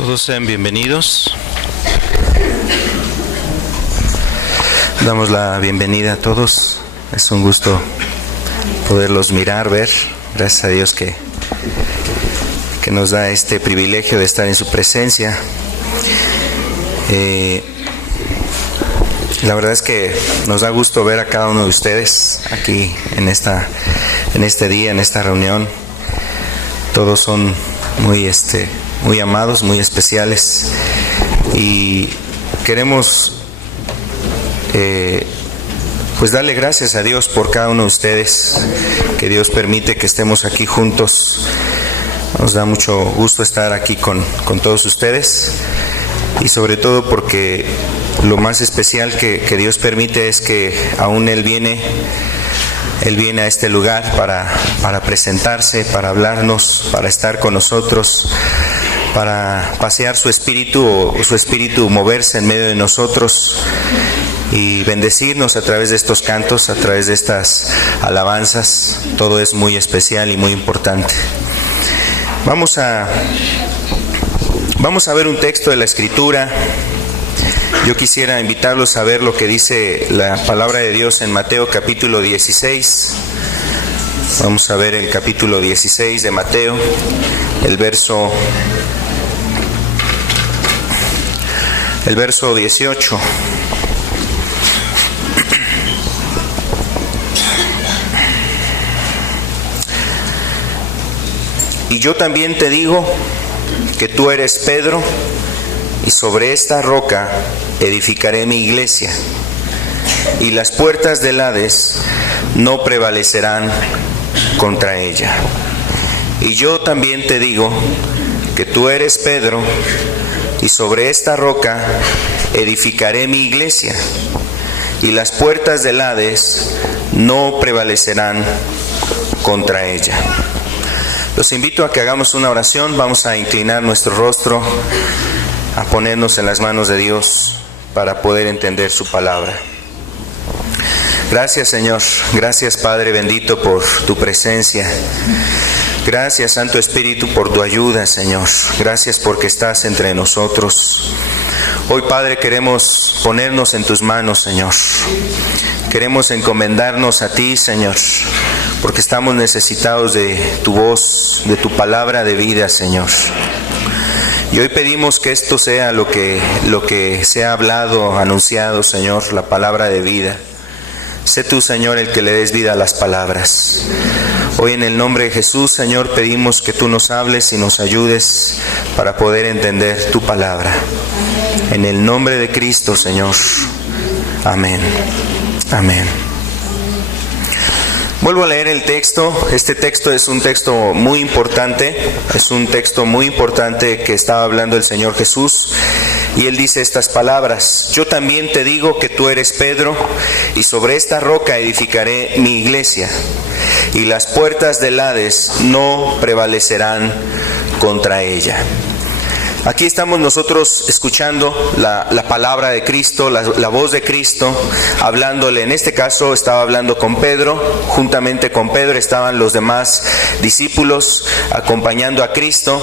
Todos sean bienvenidos. Damos la bienvenida a todos. Es un gusto poderlos mirar, ver. Gracias a Dios que nos da este privilegio de estar en su presencia. La verdad es que nos da gusto ver a cada uno de ustedes aquí en este día, en esta reunión. Todos son muy amados, muy especiales, y queremos pues darle gracias a Dios por cada uno de ustedes, que Dios permite que estemos aquí juntos. Nos da mucho gusto estar aquí con todos ustedes, y sobre todo porque lo más especial que Dios permite es que aún Él viene a este lugar para presentarse, para hablarnos, para estar con nosotros, para pasear su espíritu o su espíritu moverse en medio de nosotros y bendecirnos a través de estos cantos, a través de estas alabanzas. Todo es muy especial y muy importante. Vamos a ver un texto de la Escritura. Yo quisiera invitarlos a ver lo que dice la palabra de Dios en Mateo capítulo 16. Vamos a ver el capítulo 16 de Mateo, el verso 18. Y yo también te digo que tú eres Pedro, y sobre esta roca edificaré mi iglesia, y las puertas del Hades no prevalecerán contra ella. Y yo también te digo que tú eres Pedro, y sobre esta roca edificaré mi iglesia, y las puertas del Hades no prevalecerán contra ella. Los invito a que hagamos una oración. Vamos a inclinar nuestro rostro, a ponernos en las manos de Dios para poder entender su palabra. Gracias, Señor. Gracias, Padre bendito, por tu presencia. Gracias, Santo Espíritu, por tu ayuda, Señor. Gracias porque estás entre nosotros. Hoy, Padre, queremos ponernos en tus manos, Señor. Queremos encomendarnos a ti, Señor, porque estamos necesitados de tu voz, de tu palabra de vida, Señor. Y hoy pedimos que esto sea lo que se ha hablado, anunciado, Señor, la palabra de vida. Sé tú, Señor, el que le des vida a las palabras. Hoy en el nombre de Jesús, Señor, pedimos que tú nos hables y nos ayudes para poder entender tu palabra. En el nombre de Cristo, Señor. Amén. Amén. Vuelvo a leer el texto. Este texto es un texto muy importante. Es un texto muy importante que estaba hablando el Señor Jesús. Y Él dice estas palabras: yo también te digo que tú eres Pedro, y sobre esta roca edificaré mi iglesia, y las puertas del Hades no prevalecerán contra ella. Aquí estamos nosotros escuchando la palabra de Cristo, la voz de Cristo, hablándole. En este caso estaba hablando con Pedro. Juntamente con Pedro estaban los demás discípulos acompañando a Cristo.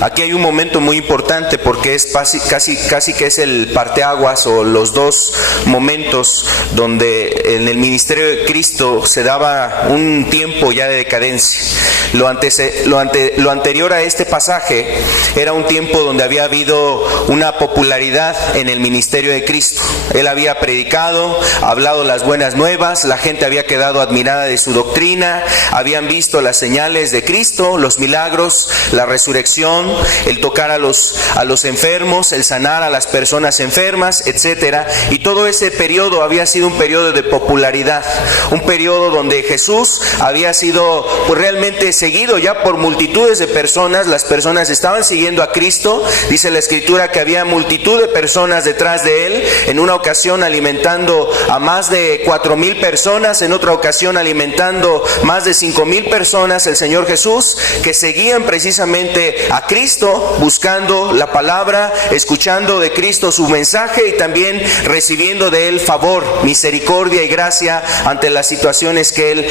Aquí hay un momento muy importante porque es casi que es el parteaguas, o los dos momentos donde en el ministerio de Cristo se daba un tiempo ya de decadencia. Lo anterior a este pasaje era un tiempo donde había habido una popularidad en el ministerio de Cristo. Él había predicado, hablado las buenas nuevas, la gente había quedado admirada de su doctrina, habían visto las señales de Cristo, los milagros, la resurrección, el tocar a los enfermos, el sanar a las personas enfermas, etcétera. Y todo ese periodo había sido un periodo de popularidad, un periodo donde Jesús había sido realmente seguido ya por multitudes de personas. Las personas estaban siguiendo a Cristo. Dice la Escritura que había multitud de personas detrás de Él. En una ocasión alimentando a más de 4,000 personas, en otra ocasión alimentando más de 5,000 personas, el Señor Jesús, que seguían precisamente a Cristo, buscando la palabra, escuchando de Cristo su mensaje, y también recibiendo de Él favor, misericordia y gracia ante las situaciones que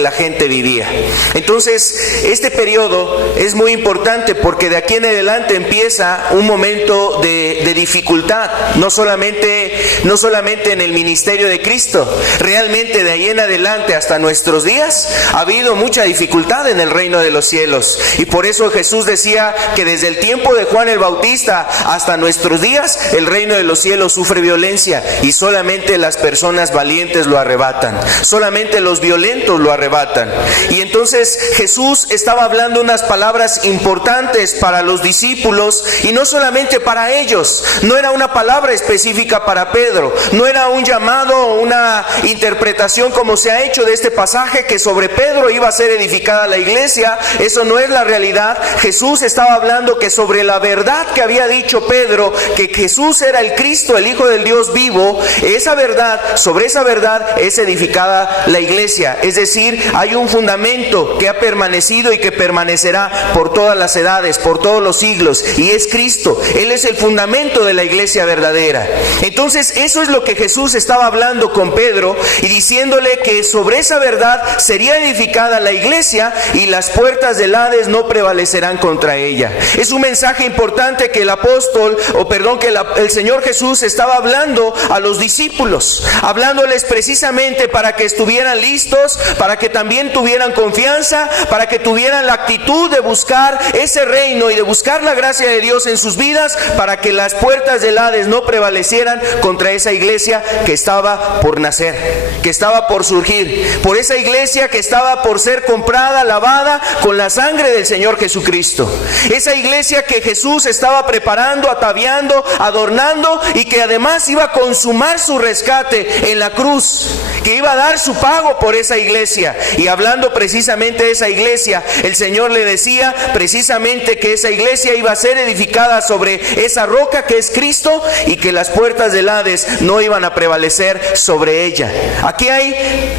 la gente vivía. Entonces, este periodo es muy importante porque porque de aquí en adelante empieza un momento de dificultad, no solamente en el ministerio de Cristo, realmente de ahí en adelante hasta nuestros días ha habido mucha dificultad en el reino de los cielos, y por eso Jesús decía que desde el tiempo de Juan el Bautista hasta nuestros días el reino de los cielos sufre violencia, y solamente las personas valientes lo arrebatan, solamente los violentos lo arrebatan. Y entonces Jesús estaba hablando unas palabras importantes para los discípulos, y no solamente para ellos. No era una palabra específica para Pedro, no era un llamado o una interpretación como se ha hecho de este pasaje, que sobre Pedro iba a ser edificada la iglesia. Eso no es la realidad. Jesús estaba hablando que sobre la verdad que había dicho Pedro, que Jesús era el Cristo, el Hijo del Dios vivo, esa verdad, sobre esa verdad es edificada la iglesia. Es decir, hay un fundamento que ha permanecido y que permanecerá por todas las edades, por todos los siglos, y es Cristo. Él es el fundamento de la iglesia verdadera. Entonces eso es lo que Jesús estaba hablando con Pedro, y diciéndole que sobre esa verdad sería edificada la iglesia, y las puertas del Hades no prevalecerán contra ella. Es un mensaje importante que el Señor Jesús estaba hablando a los discípulos, hablándoles precisamente para que estuvieran listos, para que también tuvieran confianza, para que tuvieran la actitud de buscar ese reino y de buscar la gracia de Dios en sus vidas, para que las puertas del Hades no prevalecieran contra esa iglesia que estaba por nacer, que estaba por surgir, por esa iglesia que estaba por ser comprada, lavada con la sangre del Señor Jesucristo. Esa iglesia que Jesús estaba preparando, ataviando, adornando, y que además iba a consumar su rescate en la cruz, que iba a dar su pago por esa iglesia. Y hablando precisamente de esa iglesia, el Señor le decía precisamente que esa iglesia iba a ser edificada sobre esa roca que es Cristo, y que las puertas del Hades no iban a prevalecer sobre ella. Aquí hay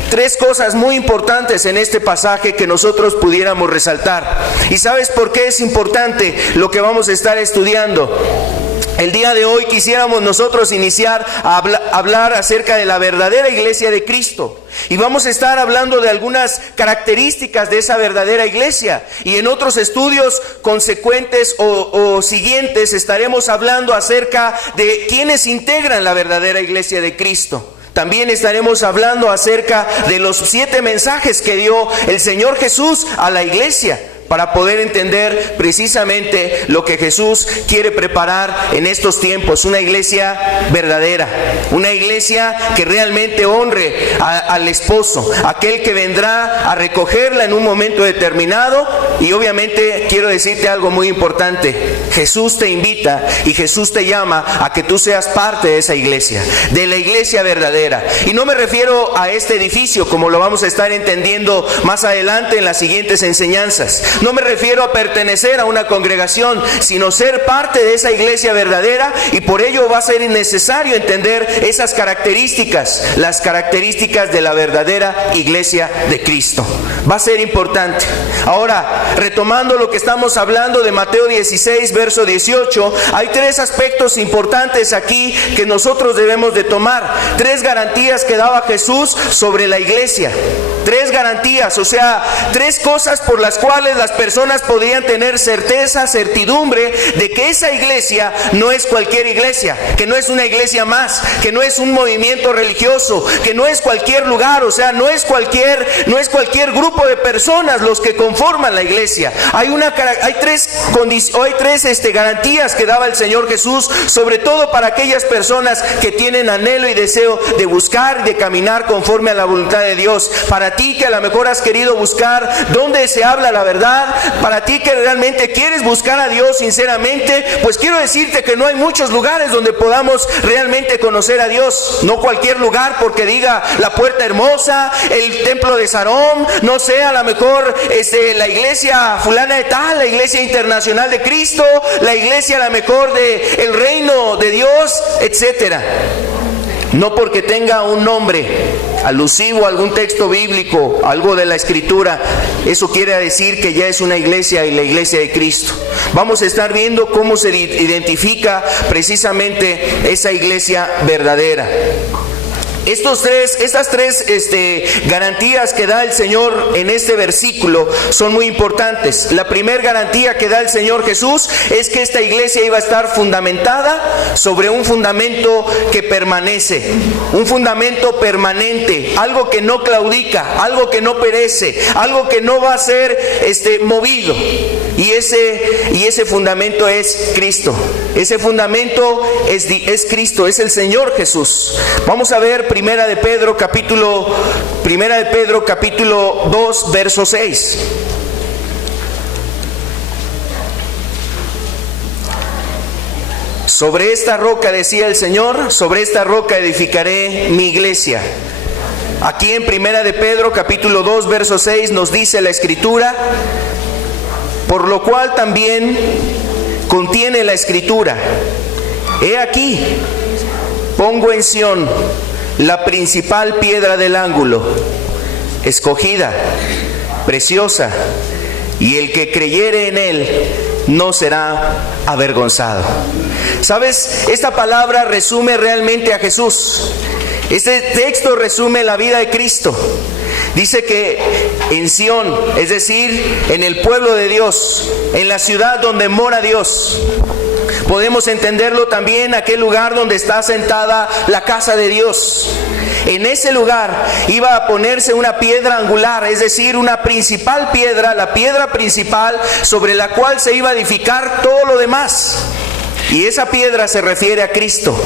tres cosas muy importantes en este pasaje que nosotros pudiéramos resaltar. ¿Y sabes por qué es importante lo que vamos a estar estudiando? El día de hoy quisiéramos nosotros iniciar a hablar acerca de la verdadera iglesia de Cristo. Y vamos a estar hablando de algunas características de esa verdadera iglesia. Y en otros estudios consecuentes o siguientes estaremos hablando acerca de quienes integran la verdadera iglesia de Cristo. También estaremos hablando acerca de los 7 mensajes que dio el Señor Jesús a la iglesia, para poder entender precisamente lo que Jesús quiere preparar en estos tiempos. Una iglesia verdadera, una iglesia que realmente honre al esposo, aquel que vendrá a recogerla en un momento determinado. Y obviamente quiero decirte algo muy importante: Jesús te invita y Jesús te llama a que tú seas parte de esa iglesia, de la iglesia verdadera. Y no me refiero a este edificio, como lo vamos a estar entendiendo más adelante en las siguientes enseñanzas. No me refiero a pertenecer a una congregación, sino ser parte de esa iglesia verdadera, y por ello va a ser necesario entender esas características, las características de la verdadera iglesia de Cristo. Va a ser importante. Ahora, retomando lo que estamos hablando de Mateo 16, verso 18, hay 3 aspectos importantes aquí que nosotros debemos de tomar. 3 garantías que daba Jesús sobre la iglesia. 3 garantías, o sea, 3 cosas por las cuales las personas podrían tener certeza, certidumbre de que esa iglesia no es cualquier iglesia, que no es una iglesia más, que no es un movimiento religioso, que no es cualquier lugar, o sea, no es cualquier grupo de personas los que conforman la iglesia. Hay 3 garantías que daba el Señor Jesús, sobre todo para aquellas personas que tienen anhelo y deseo de buscar y de caminar conforme a la voluntad de Dios. Para ti que a lo mejor has querido buscar dónde se habla la verdad, para ti que realmente quieres buscar a Dios sinceramente, pues quiero decirte que no hay muchos lugares donde podamos realmente conocer a Dios. No cualquier lugar porque diga la Puerta Hermosa, el templo de Sarón, no sé, a lo mejor la iglesia fulana de tal, la iglesia internacional de Cristo, la iglesia a lo mejor de el reino de Dios, etcétera. No porque tenga un nombre alusivo a algún texto bíblico, algo de la Escritura, eso quiere decir que ya es una iglesia y la iglesia de Cristo. Vamos a estar viendo cómo se identifica precisamente esa iglesia verdadera. Estas tres garantías que da el Señor en este versículo son muy importantes. La primera garantía que da el Señor Jesús es que esta iglesia iba a estar fundamentada sobre un fundamento que permanece, un fundamento permanente, algo que no claudica, algo que no perece, algo que no va a ser movido. Y ese fundamento es Cristo. Ese fundamento es Cristo, es el Señor Jesús. Vamos a ver Primera de Pedro capítulo 2, verso 6. Sobre esta roca, decía el Señor, sobre esta roca edificaré mi iglesia. Aquí en Primera de Pedro capítulo 2, verso 6 nos dice la Escritura: por lo cual también contiene la Escritura: he aquí, pongo en Sión la principal piedra del ángulo, escogida, preciosa, y el que creyere en él no será avergonzado. ¿Sabes? Esta palabra resume realmente a Jesús. Este texto resume la vida de Cristo. Dice que en Sión, es decir, en el pueblo de Dios, en la ciudad donde mora Dios. Podemos entenderlo también aquel lugar donde está sentada la casa de Dios. En ese lugar iba a ponerse una piedra angular, es decir, una principal piedra, la piedra principal sobre la cual se iba a edificar todo lo demás. Y esa piedra se refiere a Cristo.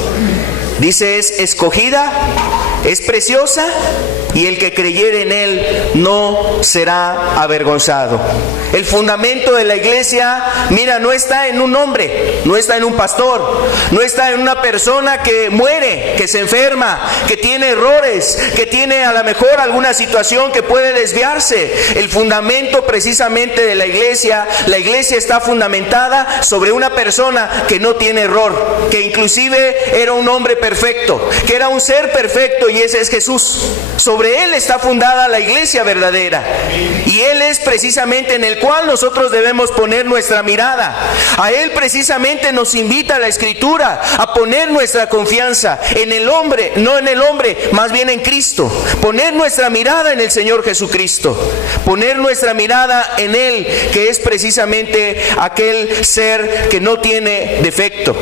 Dice, es escogida, es preciosa, y el que creyere en él no será avergonzado. El fundamento de la iglesia, mira, no está en un hombre, no está en un pastor, no está en una persona que muere, que se enferma, que tiene errores, que tiene a lo mejor alguna situación que puede desviarse. El fundamento precisamente de la iglesia está fundamentada sobre una persona que no tiene error, que inclusive era un hombre perfecto, que era un ser perfecto, y ese es Jesús. Sobre él está fundada la iglesia verdadera, y él es precisamente en el cual nosotros debemos poner nuestra mirada. A él precisamente nos invita la Escritura a poner nuestra confianza en el hombre, no en el hombre, más bien en Cristo. Poner nuestra mirada en el Señor Jesucristo, poner nuestra mirada en él, que es precisamente aquel ser que no tiene defecto.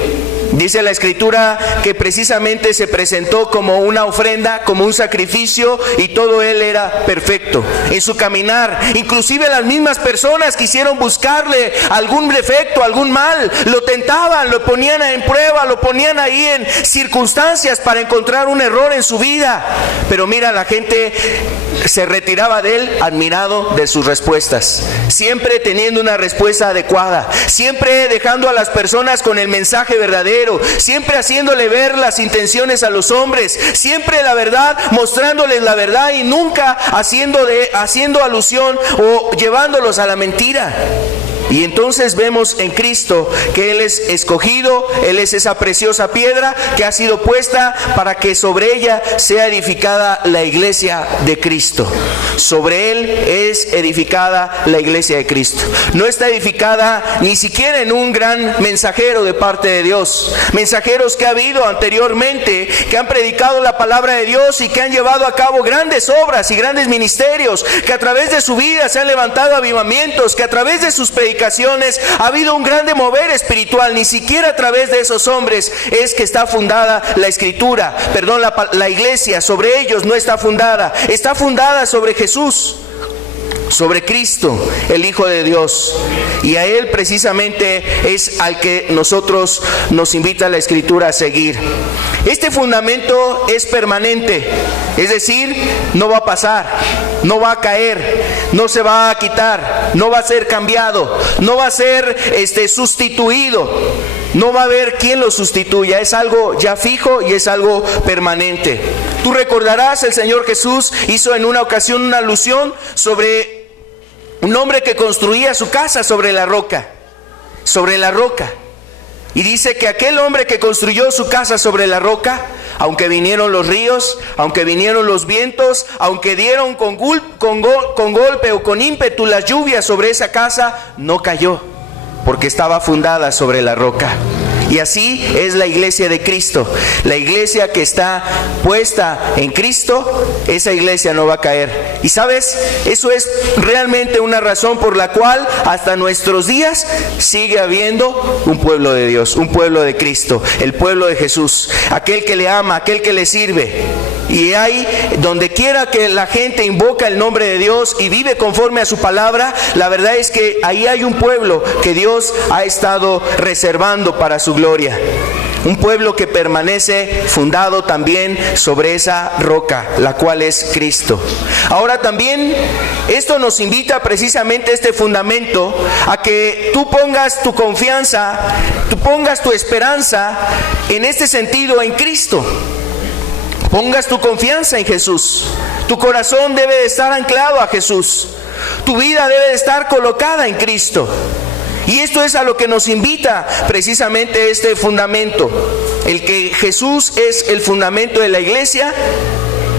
Dice la Escritura que precisamente se presentó como una ofrenda, como un sacrificio, y todo él era perfecto en su caminar. Inclusive las mismas personas quisieron buscarle algún defecto, algún mal, lo tentaban, lo ponían en prueba, lo ponían ahí en circunstancias para encontrar un error en su vida. Pero mira, la gente se retiraba de él admirado de sus respuestas, siempre teniendo una respuesta adecuada, siempre dejando a las personas con el mensaje verdadero, siempre haciéndole ver las intenciones a los hombres, siempre la verdad, mostrándoles la verdad, y nunca haciendo alusión o llevándolos a la mentira. Y entonces vemos en Cristo que Él es escogido, Él es esa preciosa piedra que ha sido puesta para que sobre ella sea edificada la iglesia de Cristo. Sobre Él es edificada la iglesia de Cristo. No está edificada ni siquiera en un gran mensajero de parte de Dios. Mensajeros que ha habido anteriormente, que han predicado la palabra de Dios y que han llevado a cabo grandes obras y grandes ministerios, que a través de su vida se han levantado avivamientos, que a través de sus predicaciones ha habido un grande mover espiritual. Ni siquiera a través de esos hombres es que está fundada la Escritura, la iglesia. Sobre ellos no está fundada, está fundada sobre Jesús, sobre Cristo, el Hijo de Dios. Y a Él precisamente es al que nosotros nos invita la Escritura a seguir. Este fundamento es permanente, es decir, no va a pasar, no va a caer, no se va a quitar, no va a ser cambiado, no va a ser sustituido. No va a haber quien lo sustituya, es algo ya fijo y es algo permanente. Tú recordarás, el Señor Jesús hizo en una ocasión una alusión sobre un hombre que construía su casa sobre la roca. Y dice que aquel hombre que construyó su casa sobre la roca, aunque vinieron los ríos, aunque vinieron los vientos, aunque dieron con golpe o con ímpetu las lluvias sobre esa casa, no cayó, porque estaba fundada sobre la roca. Y así es la iglesia de Cristo. La iglesia que está puesta en Cristo, esa iglesia no va a caer. Y sabes, eso es realmente una razón por la cual hasta nuestros días sigue habiendo un pueblo de Dios, un pueblo de Cristo, el pueblo de Jesús, aquel que le ama, aquel que le sirve. Y hay, donde quiera que la gente invoca el nombre de Dios y vive conforme a su palabra, la verdad es que ahí hay un pueblo que Dios ha estado reservando para su gloria. Un pueblo que permanece fundado también sobre esa roca, la cual es Cristo. Ahora también esto nos invita precisamente, este fundamento, a que tú pongas tu confianza, tú pongas tu esperanza en este sentido en Cristo. Pongas tu confianza en Jesús. Tu corazón debe de estar anclado a Jesús. Tu vida debe de estar colocada en Cristo. Y esto es a lo que nos invita precisamente este fundamento. El que Jesús es el fundamento de la iglesia.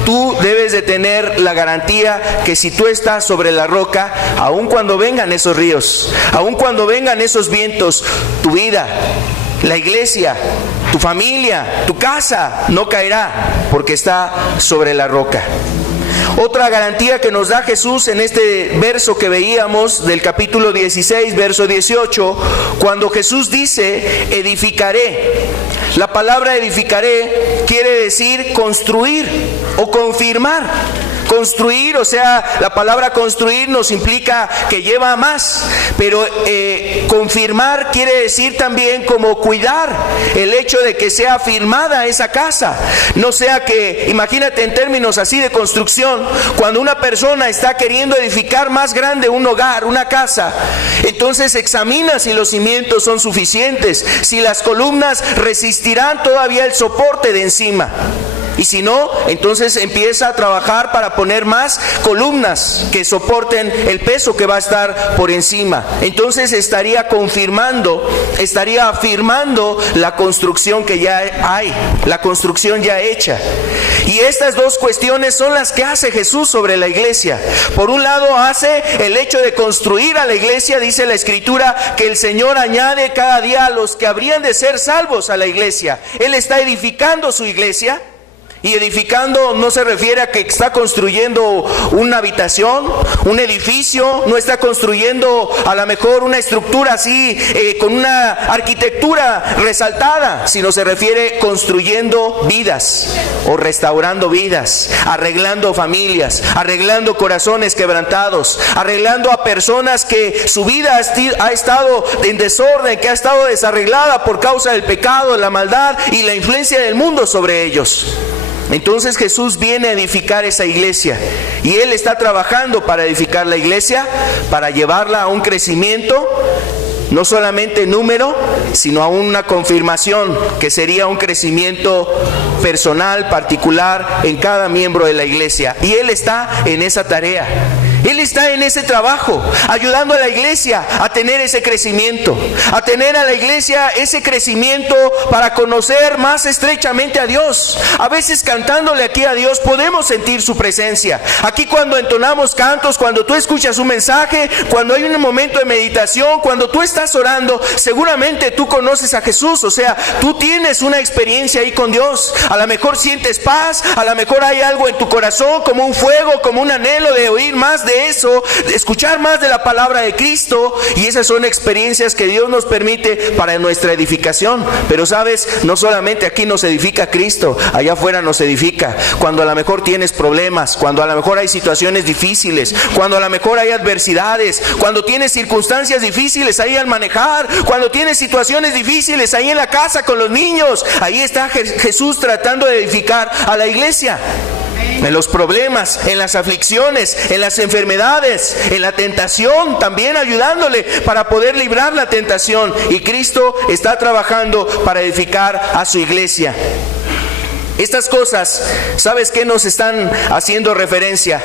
Tú debes de tener la garantía que si tú estás sobre la roca, aun cuando vengan esos ríos, aun cuando vengan esos vientos, tu vida, la iglesia, tu familia, tu casa no caerá porque está sobre la roca. Otra garantía que nos da Jesús en este verso que veíamos del capítulo 16, verso 18, cuando Jesús dice, edificaré. La palabra edificaré quiere decir construir o confirmar. Construir, o sea, la palabra construir nos implica que lleva más, pero confirmar quiere decir también como cuidar el hecho de que sea firmada esa casa. No sea que, imagínate en términos así de construcción, cuando una persona está queriendo edificar más grande un hogar, una casa, entonces examina si los cimientos son suficientes, si las columnas resistirán todavía el soporte de encima. Y si no, entonces empieza a trabajar para poner más columnas que soporten el peso que va a estar por encima. Entonces estaría confirmando, estaría afirmando la construcción que ya hay, la construcción ya hecha. Y estas dos cuestiones son las que hace Jesús sobre la iglesia. Por un lado hace el hecho de construir a la iglesia, dice la Escritura, que el Señor añade cada día a los que habrían de ser salvos a la iglesia. Él está edificando su iglesia. Y edificando no se refiere a que está construyendo una habitación, un edificio, no está construyendo a lo mejor una estructura así con una arquitectura resaltada, sino se refiere construyendo vidas o restaurando vidas, arreglando familias, arreglando corazones quebrantados, arreglando a personas que su vida ha estado en desorden, que ha estado desarreglada por causa del pecado, la maldad y la influencia del mundo sobre ellos. Entonces Jesús viene a edificar esa iglesia y Él está trabajando para edificar la iglesia, para llevarla a un crecimiento, no solamente número, sino a una confirmación, que sería un crecimiento personal, particular en cada miembro de la iglesia. Y Él está en esa tarea. Él está en ese trabajo, ayudando a la iglesia a tener ese crecimiento, a tener a la iglesia ese crecimiento para conocer más estrechamente a Dios. A veces cantándole aquí a Dios podemos sentir su presencia. Aquí cuando entonamos cantos, cuando tú escuchas un mensaje, cuando hay un momento de meditación, cuando tú estás orando, seguramente tú conoces a Jesús. O sea, tú tienes una experiencia ahí con Dios. A lo mejor sientes paz, a lo mejor hay algo en tu corazón como un fuego, como un anhelo de oír más de eso, de escuchar más de la palabra de Cristo, y esas son experiencias que Dios nos permite para nuestra edificación. Pero sabes, no solamente aquí nos edifica Cristo, allá afuera nos edifica. Cuando a lo mejor tienes problemas, cuando a lo mejor hay situaciones difíciles, cuando a lo mejor hay adversidades, cuando tienes circunstancias difíciles ahí al manejar, cuando tienes situaciones difíciles ahí en la casa con los niños, ahí está Jesús tratando de edificar a la iglesia. En los problemas, en las aflicciones, en las enfermedades, en la tentación, también ayudándole para poder librar la tentación. Y Cristo está trabajando para edificar a su iglesia. Estas cosas, ¿sabes qué nos están haciendo referencia?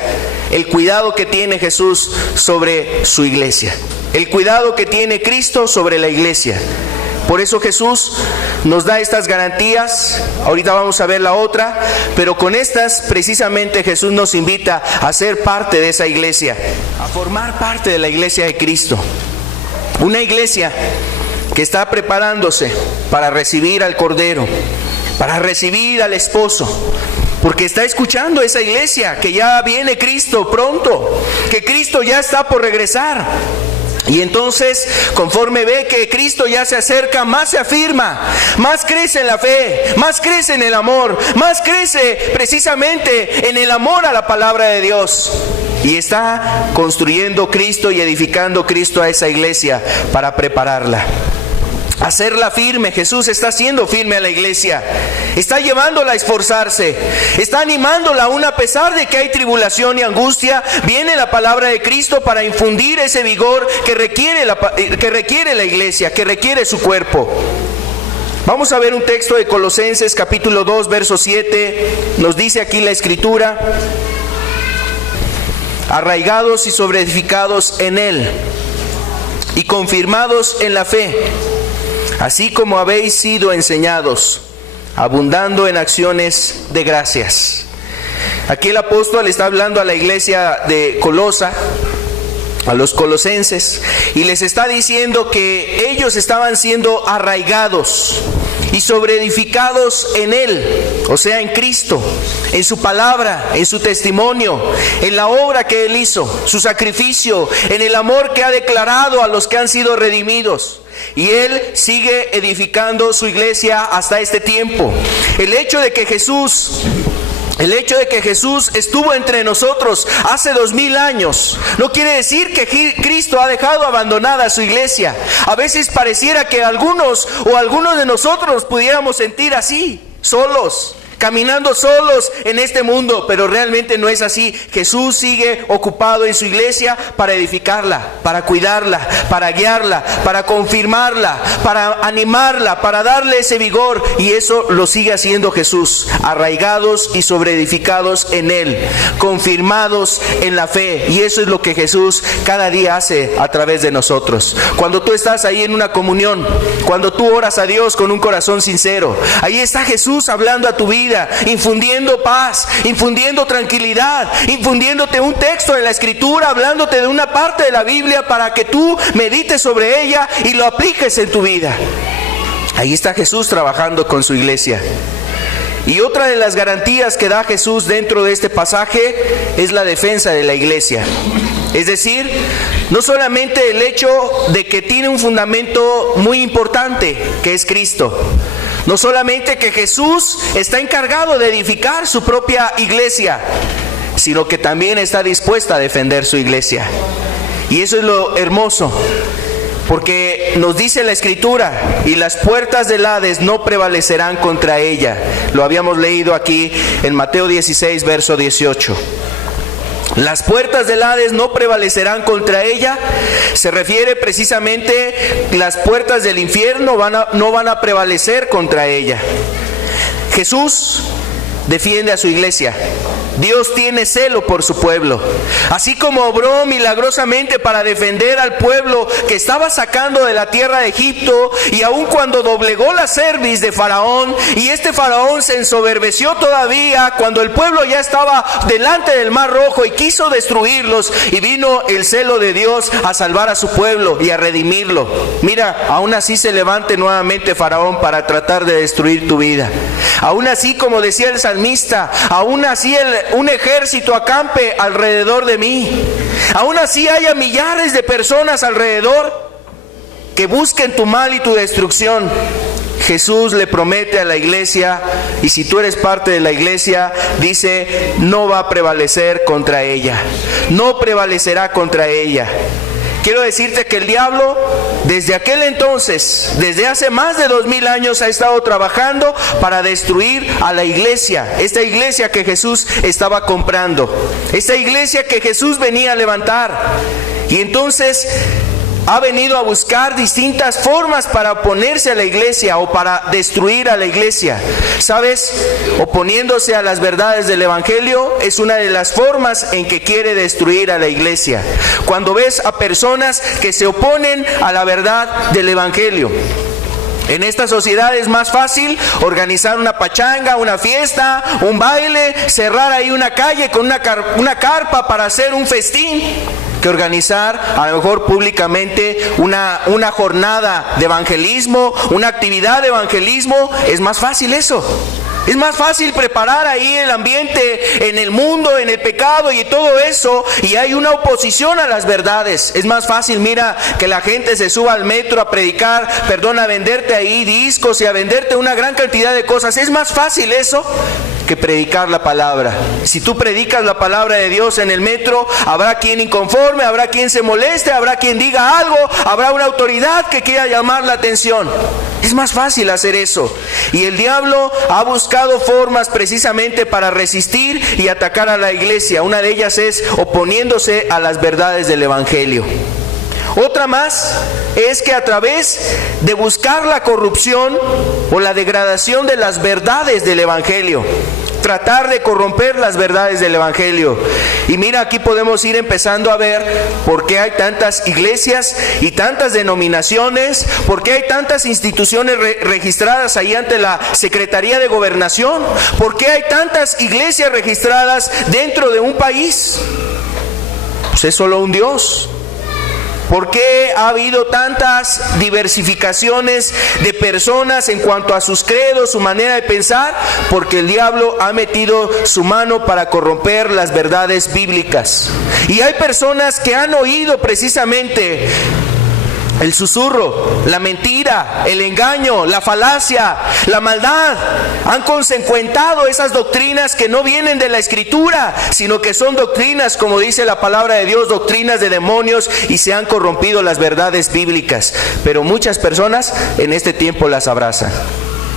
El cuidado que tiene Jesús sobre su iglesia. El cuidado que tiene Cristo sobre la iglesia. Por eso Jesús nos da estas garantías. Ahorita vamos a ver la otra, pero con estas precisamente Jesús nos invita a ser parte de esa iglesia, a formar parte de la iglesia de Cristo. Una iglesia que está preparándose para recibir al Cordero, para recibir al esposo, porque está escuchando esa iglesia que ya viene Cristo pronto, que Cristo ya está por regresar. Y entonces, conforme ve que Cristo ya se acerca, más se afirma, más crece en la fe, más crece en el amor, más crece precisamente en el amor a la palabra de Dios. Y está construyendo Cristo y edificando Cristo a esa iglesia para prepararla, hacerla firme. Jesús está haciendo firme a la iglesia, está llevándola a esforzarse, está animándola aún a pesar de que hay tribulación y angustia. Viene la palabra de Cristo para infundir ese vigor que requiere la iglesia, que requiere su cuerpo. Vamos a ver un texto de Colosenses capítulo 2 verso 7. Nos dice aquí la escritura: arraigados y sobreedificados en Él y confirmados en la fe, así como habéis sido enseñados, abundando en acciones de gracias. Aquí el apóstol está hablando a la iglesia de Colosa, a los colosenses, y les está diciendo que ellos estaban siendo arraigados y sobreedificados en Él, o sea, en Cristo, en su palabra, en su testimonio, en la obra que Él hizo, su sacrificio, en el amor que ha declarado a los que han sido redimidos. Y Él sigue edificando su iglesia hasta este tiempo. El hecho de que Jesús estuvo entre nosotros hace 2000 años no quiere decir que Cristo ha dejado abandonada a su iglesia. A veces pareciera que algunos de nosotros pudiéramos sentir así, solos, caminando solos en este mundo, pero realmente no es así. Jesús sigue ocupado en su iglesia para edificarla, para cuidarla, para guiarla, para confirmarla, para animarla, para darle ese vigor, y eso lo sigue haciendo Jesús. Arraigados y sobreedificados en Él, confirmados en la fe, y eso es lo que Jesús cada día hace a través de nosotros. Cuando tú estás ahí en una comunión, cuando tú oras a Dios con un corazón sincero, ahí está Jesús hablando a tu vida, infundiendo paz, infundiendo tranquilidad, infundiéndote un texto de la Escritura, hablándote de una parte de la Biblia para que tú medites sobre ella y lo apliques en tu vida. Ahí está Jesús trabajando con su iglesia. Y otra de las garantías que da Jesús dentro de este pasaje es la defensa de la iglesia. Es decir, no solamente el hecho de que tiene un fundamento muy importante, que es Cristo. No solamente que Jesús está encargado de edificar su propia iglesia, sino que también está dispuesta a defender su iglesia. Y eso es lo hermoso, porque nos dice la Escritura: y las puertas del Hades no prevalecerán contra ella. Lo habíamos leído aquí en Mateo 16, verso 18. Las puertas del Hades no prevalecerán contra ella. Se refiere precisamente, las puertas del infierno no van a prevalecer contra ella. Jesús defiende a su iglesia. Dios tiene celo por su pueblo. Así como obró milagrosamente para defender al pueblo que estaba sacando de la tierra de Egipto, y aun cuando doblegó la cerviz de Faraón, y este Faraón se ensoberbeció todavía cuando el pueblo ya estaba delante del Mar Rojo y quiso destruirlos, y vino el celo de Dios a salvar a su pueblo y a redimirlo. Mira, aún así se levante nuevamente Faraón para tratar de destruir tu vida. Aún así, como decía el salmista, aún así un ejército acampe alrededor de mí, aún así haya millares de personas alrededor que busquen tu mal y tu destrucción, Jesús le promete a la iglesia, y si tú eres parte de la iglesia, dice: no va a prevalecer contra ella, no prevalecerá contra ella. Quiero decirte que el diablo, desde aquel entonces, desde hace más de 2000 años, ha estado trabajando para destruir a la iglesia, esta iglesia que Jesús estaba comprando, esta iglesia que Jesús venía a levantar. Y entonces ha venido a buscar distintas formas para oponerse a la iglesia o para destruir a la iglesia. ¿Sabes? Oponiéndose a las verdades del Evangelio es una de las formas en que quiere destruir a la iglesia. Cuando ves a personas que se oponen a la verdad del Evangelio, En esta sociedad es más fácil organizar una pachanga, una fiesta, un baile, cerrar ahí una calle con una carpa para hacer un festín, que organizar a lo mejor públicamente una jornada de evangelismo, una actividad de evangelismo. Es más fácil eso. Es más fácil preparar ahí el ambiente en el mundo, en el pecado y todo eso, y hay una oposición a las verdades. Es más fácil, mira, que la gente se suba al metro a predicar, a venderte ahí discos y a venderte una gran cantidad de cosas. Es más fácil eso que predicar la palabra. Si tú predicas la palabra de Dios en el metro, habrá quien inconforme, habrá quien se moleste, habrá quien diga algo, habrá una autoridad que quiera llamar la atención. Es más fácil hacer eso. Y el diablo ha buscado formas precisamente para resistir y atacar a la iglesia. Una de ellas es oponiéndose a las verdades del evangelio. Otra más es que a través de buscar la corrupción o la degradación de las verdades del evangelio, tratar de corromper las verdades del evangelio. Y mira, aquí podemos ir empezando a ver por qué hay tantas iglesias y tantas denominaciones, por qué hay tantas instituciones registradas ahí ante la Secretaría de Gobernación, por qué hay tantas iglesias registradas dentro de un país. Pues es solo un Dios. ¿Por qué ha habido tantas diversificaciones de personas en cuanto a sus credos, su manera de pensar? Porque el diablo ha metido su mano para corromper las verdades bíblicas. Y hay personas que han oído precisamente el susurro, la mentira, el engaño, la falacia, la maldad. Han consecuentado esas doctrinas que no vienen de la Escritura, sino que son doctrinas, como dice la palabra de Dios, doctrinas de demonios, y se han corrompido las verdades bíblicas. Pero muchas personas en este tiempo las abrazan.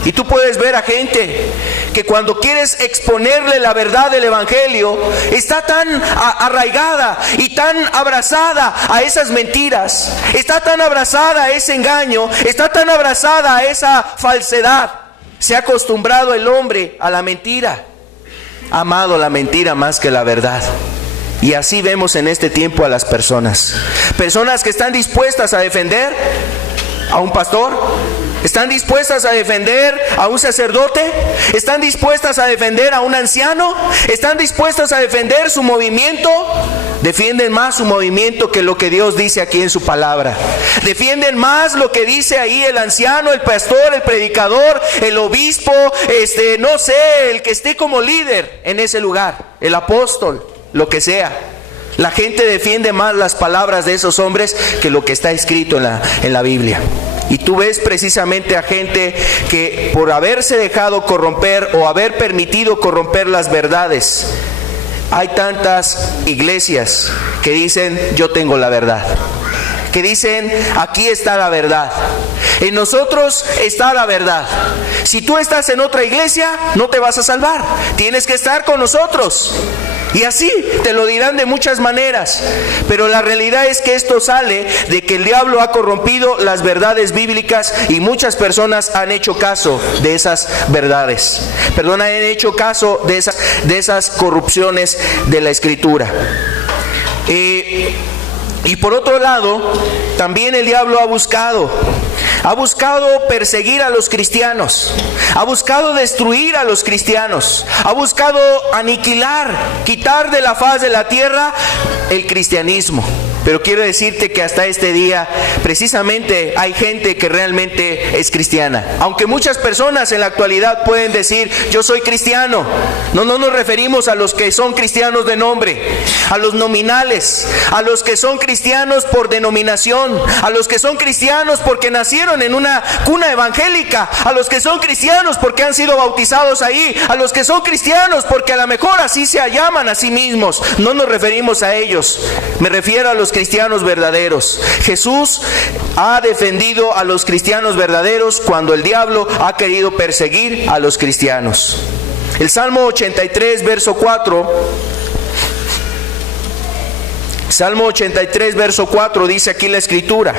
Y tú puedes ver a gente que cuando quieres exponerle la verdad del evangelio, está tan arraigada y tan abrazada a esas mentiras, está tan abrazada a ese engaño, está tan abrazada a esa falsedad. Se ha acostumbrado el hombre a la mentira, ha amado la mentira más que la verdad. Y así vemos en este tiempo a las personas que están dispuestas a defender a un pastor, están dispuestas a defender a un sacerdote, están dispuestas a defender a un anciano, están dispuestas a defender su movimiento. Defienden más su movimiento que lo que Dios dice aquí en su palabra. Defienden más lo que dice ahí el anciano, el pastor, el predicador, el obispo, no sé, el que esté como líder en ese lugar, el apóstol, lo que sea. La gente defiende más las palabras de esos hombres que lo que está escrito en la Biblia. Y tú ves precisamente a gente que por haberse dejado corromper o haber permitido corromper las verdades, hay tantas iglesias que dicen: yo tengo la verdad, que dicen: aquí está la verdad, en nosotros está la verdad. Si tú estás en otra iglesia, no te vas a salvar, tienes que estar con nosotros. Y así te lo dirán de muchas maneras, pero la realidad es que esto sale de que el diablo ha corrompido las verdades bíblicas y muchas personas han hecho caso de esas verdades. Han hecho caso de esas corrupciones de la Escritura. Y por otro lado, también el diablo ha buscado perseguir a los cristianos, ha buscado destruir a los cristianos, ha buscado aniquilar, quitar de la faz de la tierra el cristianismo. Pero quiero decirte que hasta este día precisamente hay gente que realmente es cristiana. Aunque muchas personas en la actualidad pueden decir: yo soy cristiano. No nos referimos a los que son cristianos de nombre, a los nominales, a los que son cristianos por denominación, a los que son cristianos porque nacieron en una cuna evangélica, a los que son cristianos porque han sido bautizados ahí, a los que son cristianos porque a lo mejor así se llaman a sí mismos. No nos referimos a ellos. Me refiero a los cristianos verdaderos. Jesús ha defendido a los cristianos verdaderos cuando el diablo ha querido perseguir a los cristianos. El Salmo 83, verso 4. Salmo 83, verso 4 dice aquí la Escritura: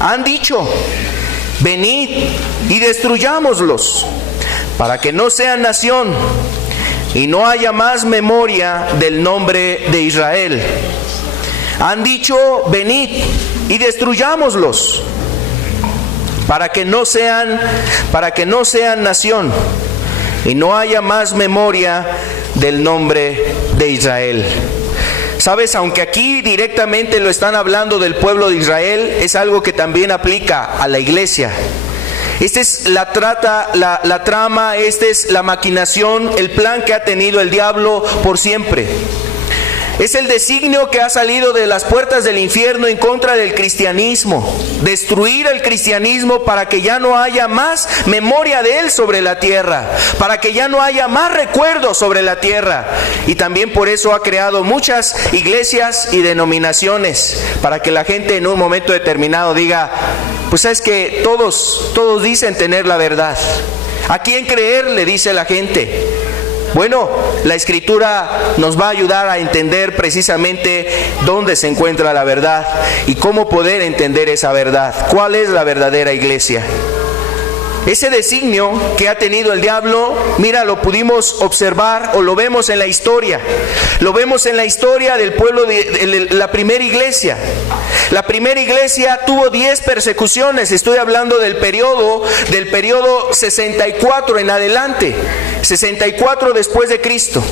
han dicho: venid y destruyámoslos, para que no sean nación y no haya más memoria del nombre de Israel. Han dicho: venid y destruyámoslos. para que no sean nación y no haya más memoria del nombre de Israel. Sabes, aunque aquí directamente lo están hablando del pueblo de Israel, es algo que también aplica a la iglesia. Esta es la trama, esta es la maquinación, el plan que ha tenido el diablo por siempre. Es el designio que ha salido de las puertas del infierno en contra del cristianismo. Destruir el cristianismo para que ya no haya más memoria de él sobre la tierra. Para que ya no haya más recuerdos sobre la tierra. Y también por eso ha creado muchas iglesias y denominaciones. Para que la gente en un momento determinado diga, pues es que todos dicen tener la verdad. ¿A quién creer? Le dice la gente. Bueno, la Escritura nos va a ayudar a entender precisamente dónde se encuentra la verdad y cómo poder entender esa verdad. ¿Cuál es la verdadera iglesia? Ese designio que ha tenido el diablo, mira, lo pudimos observar o lo vemos en la historia. Lo vemos en la historia del pueblo de la primera iglesia. La primera iglesia tuvo 10 persecuciones. Estoy hablando del periodo 64 en adelante. 64 después de Cristo.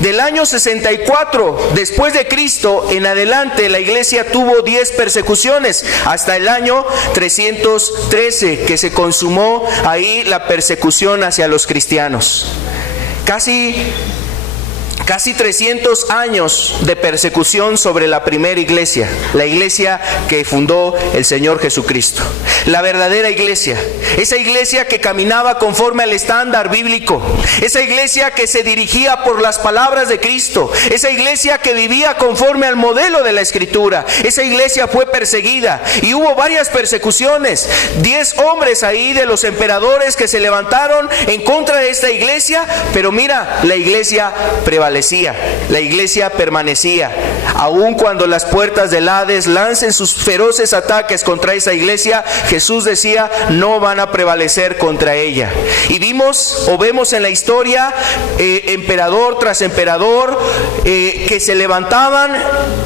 Del año 64 después de Cristo en adelante, la iglesia tuvo 10 persecuciones hasta el año 313, que se consumó ahí la persecución hacia los cristianos. Casi 300 años de persecución sobre la primera iglesia, la iglesia que fundó el Señor Jesucristo. La verdadera iglesia, esa iglesia que caminaba conforme al estándar bíblico, esa iglesia que se dirigía por las palabras de Cristo, esa iglesia que vivía conforme al modelo de la Escritura. Esa iglesia fue perseguida y hubo varias persecuciones. 10 hombres ahí de los emperadores que se levantaron en contra de esta iglesia, pero mira, la iglesia prevalecía. La iglesia permanecía. Aun cuando las puertas del Hades lancen sus feroces ataques contra esa iglesia, Jesús decía, no van a prevalecer contra ella. Y vemos en la historia emperador tras emperador que se levantaban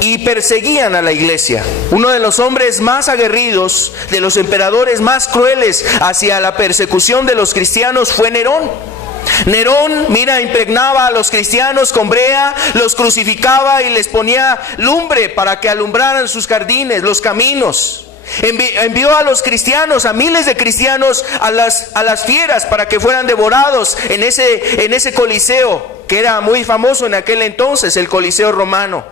y perseguían a la iglesia. Uno de los hombres más aguerridos, de los emperadores más crueles hacia la persecución de los cristianos fue Nerón. Nerón, mira, impregnaba a los cristianos con brea, los crucificaba y les ponía lumbre para que alumbraran sus jardines, los caminos. Envió a los cristianos, a miles de cristianos, a las fieras para que fueran devorados en ese coliseo que era muy famoso en aquel entonces, el Coliseo romano.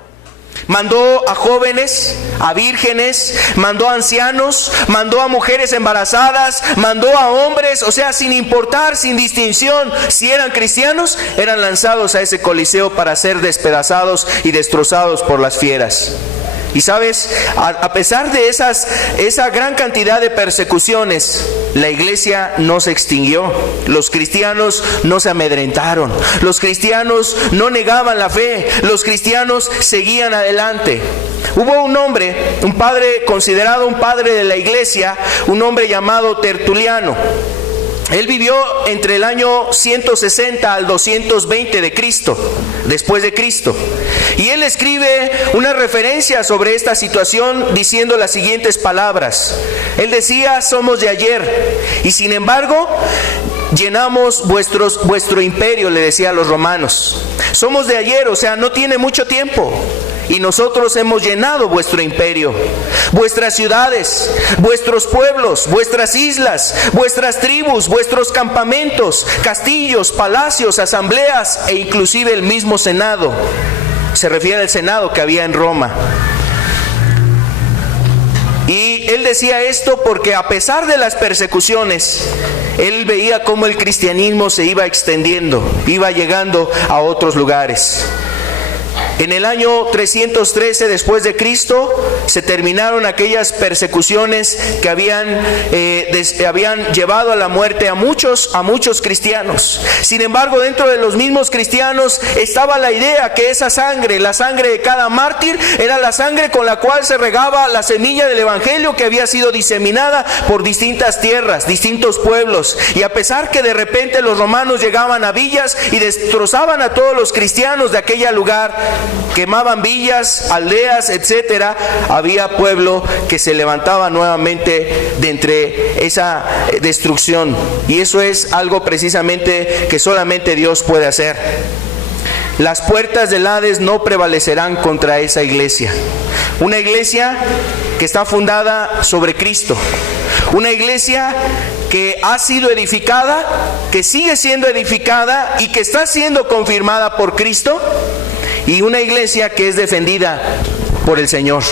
Mandó a jóvenes, a vírgenes, mandó a ancianos, mandó a mujeres embarazadas, mandó a hombres, o sea, sin importar, sin distinción, si eran cristianos, eran lanzados a ese coliseo para ser despedazados y destrozados por las fieras. Y sabes, a pesar de esa gran cantidad de persecuciones, la iglesia no se extinguió. Los cristianos no se amedrentaron. Los cristianos no negaban la fe. Los cristianos seguían adelante. Hubo un hombre, un padre, considerado un padre de la iglesia, un hombre llamado Tertuliano. Él vivió entre el año 160 al 220 de Cristo, después de Cristo. Y él escribe una referencia sobre esta situación diciendo las siguientes palabras. Él decía, somos de ayer y sin embargo llenamos vuestro imperio, le decía a los romanos. Somos de ayer, o sea, no tiene mucho tiempo. Y nosotros hemos llenado vuestro imperio, vuestras ciudades, vuestros pueblos, vuestras islas, vuestras tribus, vuestros campamentos, castillos, palacios, asambleas e inclusive el mismo Senado. Se refiere al Senado que había en Roma. Y él decía esto porque a pesar de las persecuciones, él veía cómo el cristianismo se iba extendiendo, iba llegando a otros lugares. En el año 313 después de Cristo se terminaron aquellas persecuciones que habían llevado a la muerte a muchos cristianos. Sin embargo, dentro de los mismos cristianos estaba la idea que esa sangre, la sangre de cada mártir, era la sangre con la cual se regaba la semilla del evangelio que había sido diseminada por distintas tierras, distintos pueblos. Y a pesar que de repente los romanos llegaban a villas y destrozaban a todos los cristianos de aquel lugar, quemaban villas, aldeas, etcétera, había pueblo que se levantaba nuevamente de entre esa destrucción. Y eso es algo precisamente que solamente Dios puede hacer. Las puertas del Hades no prevalecerán contra esa iglesia. Una iglesia que está fundada sobre Cristo. Una iglesia que ha sido edificada, que sigue siendo edificada y que está siendo confirmada por Cristo. Y una iglesia que es defendida por el Señor.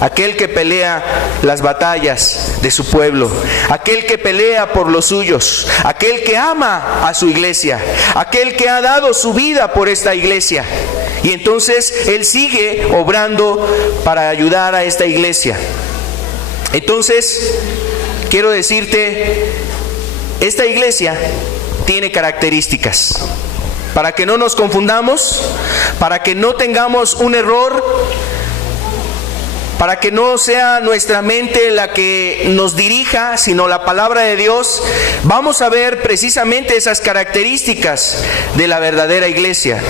Aquel que pelea las batallas de su pueblo, aquel que pelea por los suyos, aquel que ama a su iglesia, aquel que ha dado su vida por esta iglesia. Y entonces Él sigue obrando para ayudar a esta iglesia. Entonces, quiero decirte, esta iglesia tiene características. Para que no nos confundamos, para que no tengamos un error, para que no sea nuestra mente la que nos dirija, sino la palabra de Dios, vamos a ver precisamente esas características de la verdadera iglesia.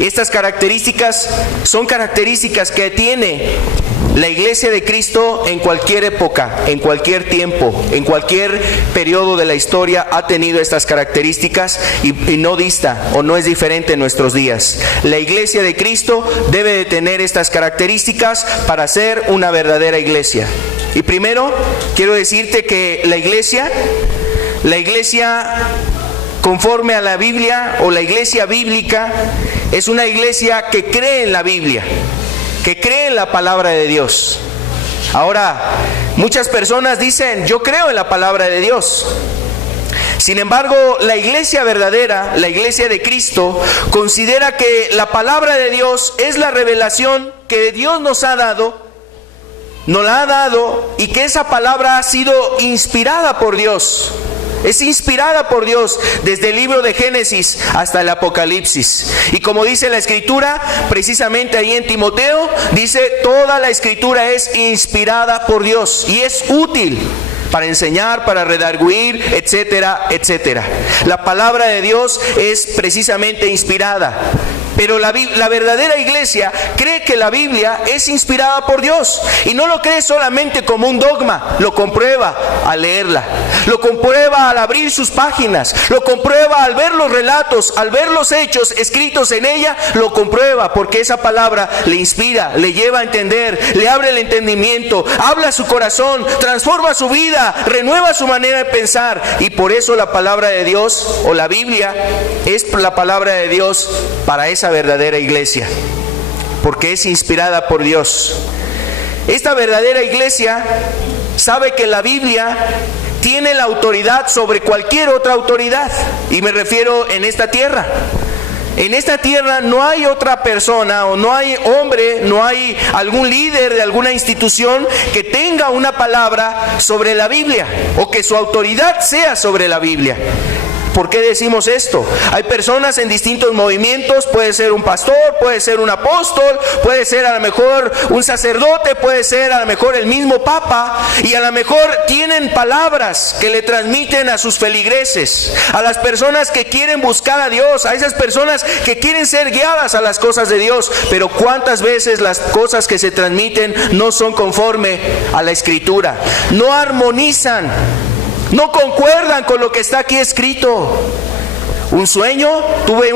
Estas características son características que tiene la iglesia de Cristo en cualquier época, en cualquier tiempo, en cualquier periodo de la historia ha tenido estas características y no dista o no es diferente en nuestros días. La iglesia de Cristo debe de tener estas características para ser una verdadera iglesia. Y primero, quiero decirte que la iglesia conforme a la Biblia o la iglesia bíblica es una iglesia que cree en la Biblia, que cree en la palabra de Dios. Ahora, muchas personas dicen, yo creo en la palabra de Dios. Sin embargo, la iglesia verdadera, la iglesia de Cristo, considera que la palabra de Dios es la revelación que Dios nos la ha dado y que esa palabra ha sido inspirada por Dios. Es inspirada por Dios desde el libro de Génesis hasta el Apocalipsis. Y como dice la Escritura, precisamente ahí en Timoteo, dice, toda la Escritura es inspirada por Dios y es útil para enseñar, para redarguir, etcétera, etcétera. La palabra de Dios es precisamente inspirada. Pero la verdadera iglesia cree que la Biblia es inspirada por Dios. Y no lo cree solamente como un dogma, lo comprueba al leerla. Lo comprueba al abrir sus páginas. Lo comprueba al ver los relatos, al ver los hechos escritos en ella. Lo comprueba porque esa palabra le inspira, le lleva a entender, le abre el entendimiento, habla su corazón, transforma su vida, renueva su manera de pensar. Y por eso la palabra de Dios o la Biblia es la palabra de Dios para esa verdadera iglesia, porque es inspirada por Dios. Esta verdadera iglesia sabe que la Biblia tiene la autoridad sobre cualquier otra autoridad, y me refiero en esta tierra. En esta tierra no hay otra persona o no hay hombre, no hay algún líder de alguna institución que tenga una palabra sobre la Biblia o que su autoridad sea sobre la Biblia. ¿Por qué decimos esto? Hay personas en distintos movimientos, puede ser un pastor, puede ser un apóstol, puede ser a lo mejor un sacerdote, puede ser a lo mejor el mismo papa, y a lo mejor tienen palabras que le transmiten a sus feligreses, a las personas que quieren buscar a Dios, a esas personas que quieren ser guiadas a las cosas de Dios. Pero ¿cuántas veces las cosas que se transmiten no son conforme a la Escritura? No armonizan, no concuerdan con lo que está aquí escrito. Tuve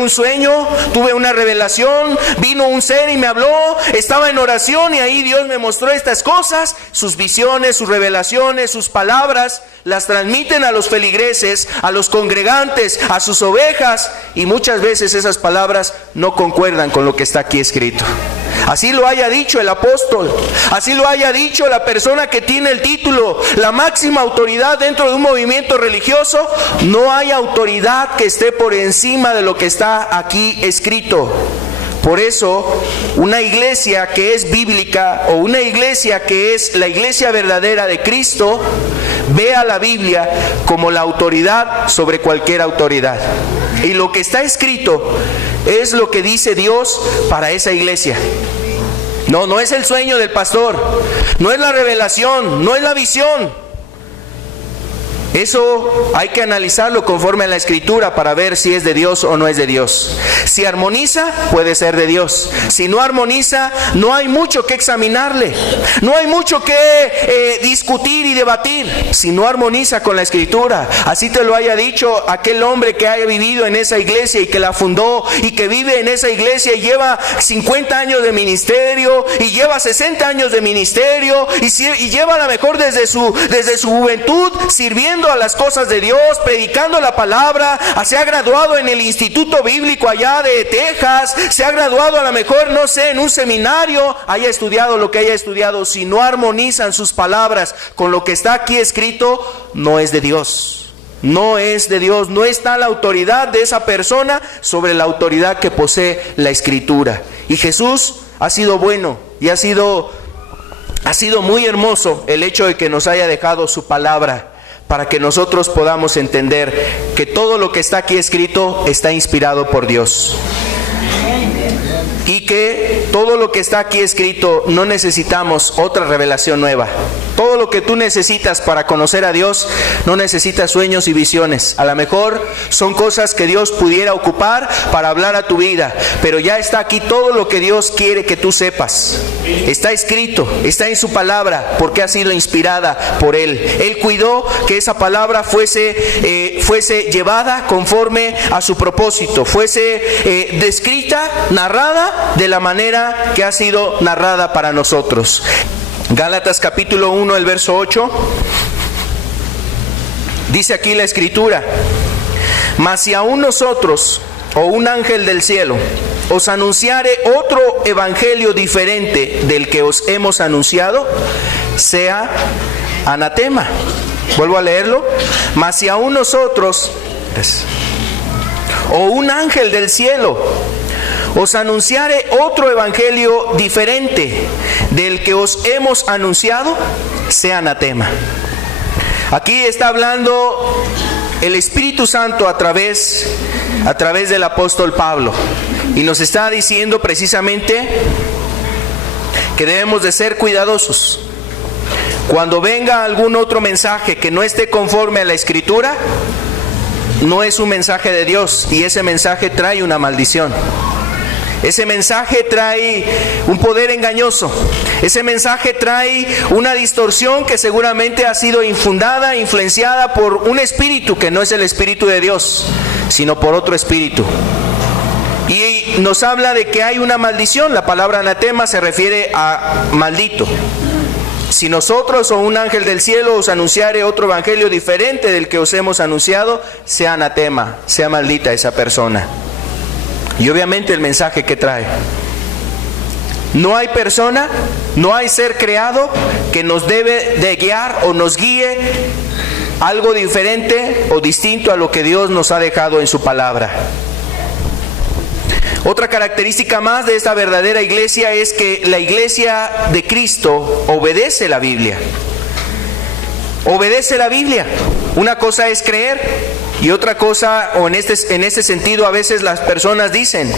una revelación, vino un ser y me habló, estaba en oración y ahí Dios me mostró estas cosas. Sus visiones, sus revelaciones, sus palabras las transmiten a los feligreses, a los congregantes, a sus ovejas, y muchas veces esas palabras no concuerdan con lo que está aquí escrito. Así lo haya dicho el apóstol, así lo haya dicho la persona que tiene el título, la máxima autoridad dentro de un movimiento religioso, no hay autoridad que esté por encima de lo que está aquí escrito. Por eso, una iglesia que es bíblica o una iglesia que es la iglesia verdadera de Cristo, ve a la Biblia como la autoridad sobre cualquier autoridad. Y lo que está escrito es lo que dice Dios para esa iglesia. No es el sueño del pastor, no es la revelación, no es la visión. Eso hay que analizarlo conforme a la Escritura para ver si es de Dios o no es de Dios. Si armoniza, puede ser de Dios. Si no armoniza, no hay mucho que examinarle. No hay mucho que discutir y debatir. Si no armoniza con la Escritura, así te lo haya dicho aquel hombre que haya vivido en esa iglesia y que la fundó y que vive en esa iglesia y lleva 50 años de ministerio y lleva 60 años de ministerio y lleva a lo mejor desde su juventud sirviendo a las cosas de Dios, predicando la palabra, se ha graduado en el Instituto Bíblico allá de Texas, se ha graduado a lo mejor, no sé, en un seminario, haya estudiado lo que haya estudiado. Si no armonizan sus palabras con lo que está aquí escrito, no es de Dios. No es de Dios, no está la autoridad de esa persona sobre la autoridad que posee la Escritura. Y Jesús ha sido bueno y ha sido muy hermoso el hecho de que nos haya dejado su palabra, para que nosotros podamos entender que todo lo que está aquí escrito está inspirado por Dios. Y que todo lo que está aquí escrito no necesitamos otra revelación nueva. Todo lo que tú necesitas para conocer a Dios no necesitas sueños y visiones. A lo mejor son cosas que Dios pudiera ocupar para hablar a tu vida, pero ya está aquí todo lo que Dios quiere que tú sepas. Está escrito, está en su palabra, porque ha sido inspirada por Él. Él cuidó que esa palabra fuese llevada conforme a su propósito, fuese descrita, narrada de la manera que ha sido narrada para nosotros. Gálatas capítulo 1, el verso 8, dice aquí la Escritura: mas si aún nosotros o un ángel del cielo os anunciare otro evangelio diferente del que os hemos anunciado, sea anatema. Vuelvo a leerlo: mas si aún nosotros o un ángel del cielo os anunciare otro evangelio diferente del que os hemos anunciado, sea anatema. Aquí está hablando el Espíritu Santo a través del apóstol Pablo, y nos está diciendo precisamente que debemos de ser cuidadosos. Cuando venga algún otro mensaje que no esté conforme a la Escritura, no es un mensaje de Dios, y ese mensaje trae una maldición. Ese mensaje trae un poder engañoso. Ese mensaje trae una distorsión que seguramente ha sido infundada, influenciada por un espíritu que no es el Espíritu de Dios, sino por otro espíritu. Y nos habla de que hay una maldición. La palabra anatema se refiere a maldito. Si nosotros o un ángel del cielo os anunciare otro evangelio diferente del que os hemos anunciado, sea anatema, sea maldita esa persona. Y obviamente el mensaje que trae. No hay persona, no hay ser creado que nos debe de guiar o nos guíe algo diferente o distinto a lo que Dios nos ha dejado en su palabra. Otra característica más de esta verdadera iglesia es que la iglesia de Cristo obedece la Biblia. Obedece la Biblia. Una cosa es creer y otra cosa, o en este sentido a veces las personas dicen,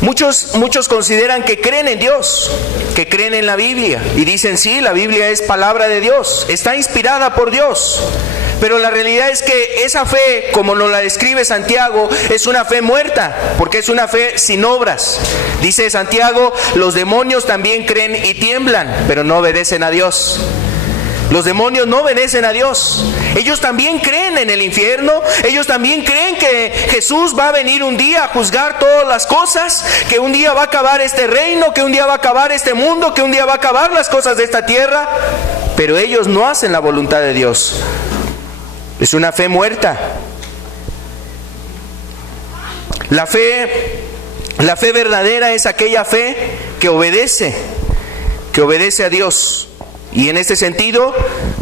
muchos consideran que creen en Dios, que creen en la Biblia y dicen sí, la Biblia es palabra de Dios, está inspirada por Dios. Pero la realidad es que esa fe, como nos la describe Santiago, es una fe muerta, porque es una fe sin obras. Dice Santiago, los demonios también creen y tiemblan, pero no obedecen a Dios. Los demonios no obedecen a Dios. Ellos también creen en el infierno. Ellos también creen que Jesús va a venir un día a juzgar todas las cosas, que un día va a acabar este reino, que un día va a acabar este mundo, que un día va a acabar las cosas de esta tierra. Pero ellos no hacen la voluntad de Dios. Es una fe muerta. La fe verdadera es aquella fe que obedece a Dios. Y en este sentido,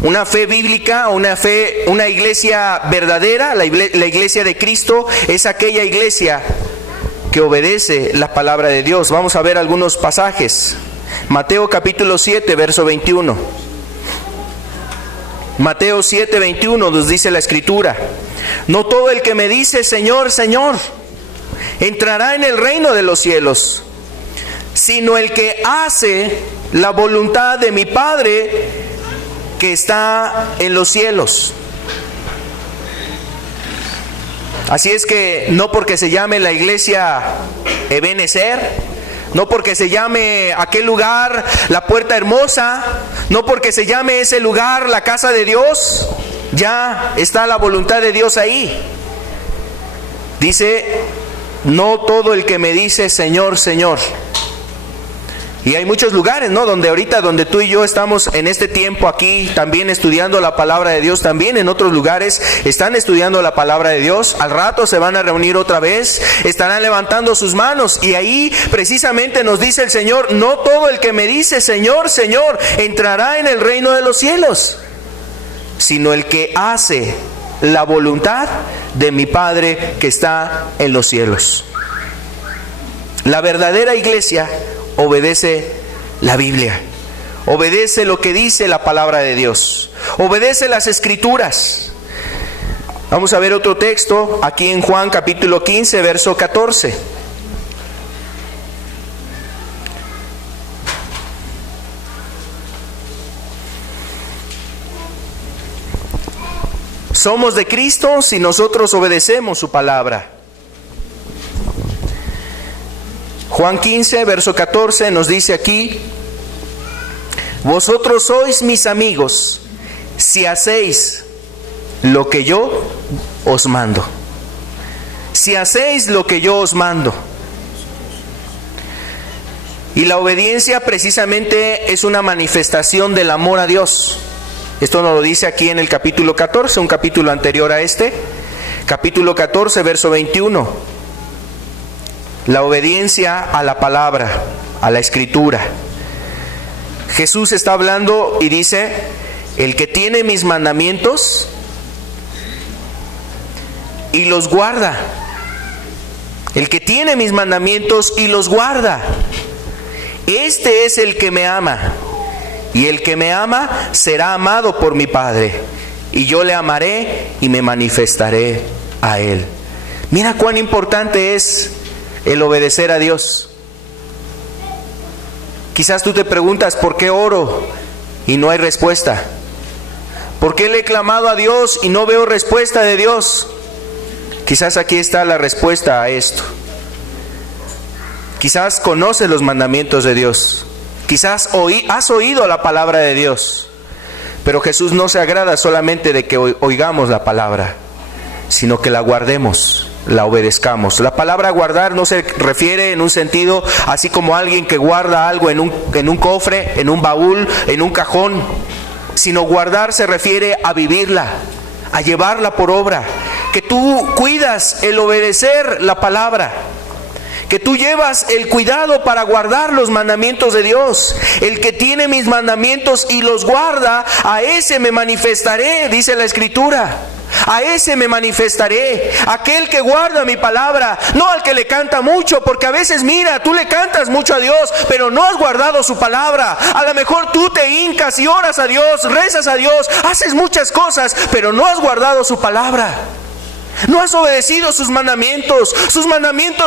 una fe bíblica, una iglesia verdadera, la iglesia de Cristo, es aquella iglesia que obedece la palabra de Dios. Vamos a ver algunos pasajes. Mateo capítulo 7, verso 21. Mateo 7, 21 nos dice la Escritura: no todo el que me dice Señor, Señor, entrará en el reino de los cielos, sino el que hace la voluntad de mi Padre que está en los cielos. Así es que no porque se llame la iglesia Ebenezer, no porque se llame aquel lugar la puerta hermosa, no porque se llame ese lugar la casa de Dios, ya está la voluntad de Dios ahí. Dice, no todo el que me dice Señor, Señor. Y hay muchos lugares, ¿no? Donde tú y yo estamos en este tiempo aquí también estudiando la palabra de Dios, también en otros lugares están estudiando la palabra de Dios. Al rato se van a reunir otra vez, estarán levantando sus manos y ahí precisamente nos dice el Señor, no todo el que me dice Señor, Señor, entrará en el reino de los cielos, sino el que hace la voluntad de mi Padre que está en los cielos. La verdadera iglesia obedece la Biblia, obedece lo que dice la palabra de Dios, obedece las Escrituras. Vamos a ver otro texto aquí en Juan capítulo 15, verso 14. Somos de Cristo si nosotros obedecemos su palabra. Juan 15, verso 14 nos dice aquí, vosotros sois mis amigos si hacéis lo que yo os mando. Si hacéis lo que yo os mando. Y la obediencia precisamente es una manifestación del amor a Dios. Esto nos lo dice aquí en el capítulo 14, un capítulo anterior a este. Capítulo 14, verso 21. La obediencia a la palabra, a la Escritura. Jesús está hablando y dice, el que tiene mis mandamientos y los guarda. El que tiene mis mandamientos y los guarda. Este es el que me ama. Y el que me ama será amado por mi Padre. Y yo le amaré y me manifestaré a él. Mira cuán importante es el obedecer a Dios. Quizás tú te preguntas, ¿por qué oro y no hay respuesta? ¿Por qué le he clamado a Dios y no veo respuesta de Dios? Quizás aquí está la respuesta a esto. Quizás conoces los mandamientos de Dios. Quizás has oído la palabra de Dios. Pero Jesús no se agrada solamente de que oigamos la palabra, sino que la guardemos, la obedezcamos. La palabra guardar no se refiere en un sentido así como alguien que guarda algo en un cofre, en un baúl, en un cajón, sino guardar se refiere a vivirla, a llevarla por obra, que tú cuidas el obedecer la palabra, que tú llevas el cuidado para guardar los mandamientos de Dios. El que tiene mis mandamientos y los guarda, a ese me manifestaré, dice la Escritura. A ese me manifestaré, aquel que guarda mi palabra, no al que le canta mucho, porque a veces mira, tú le cantas mucho a Dios, pero no has guardado su palabra. A lo mejor tú te hincas y oras a Dios, rezas a Dios, haces muchas cosas, pero no has guardado su palabra. No has obedecido sus mandamientos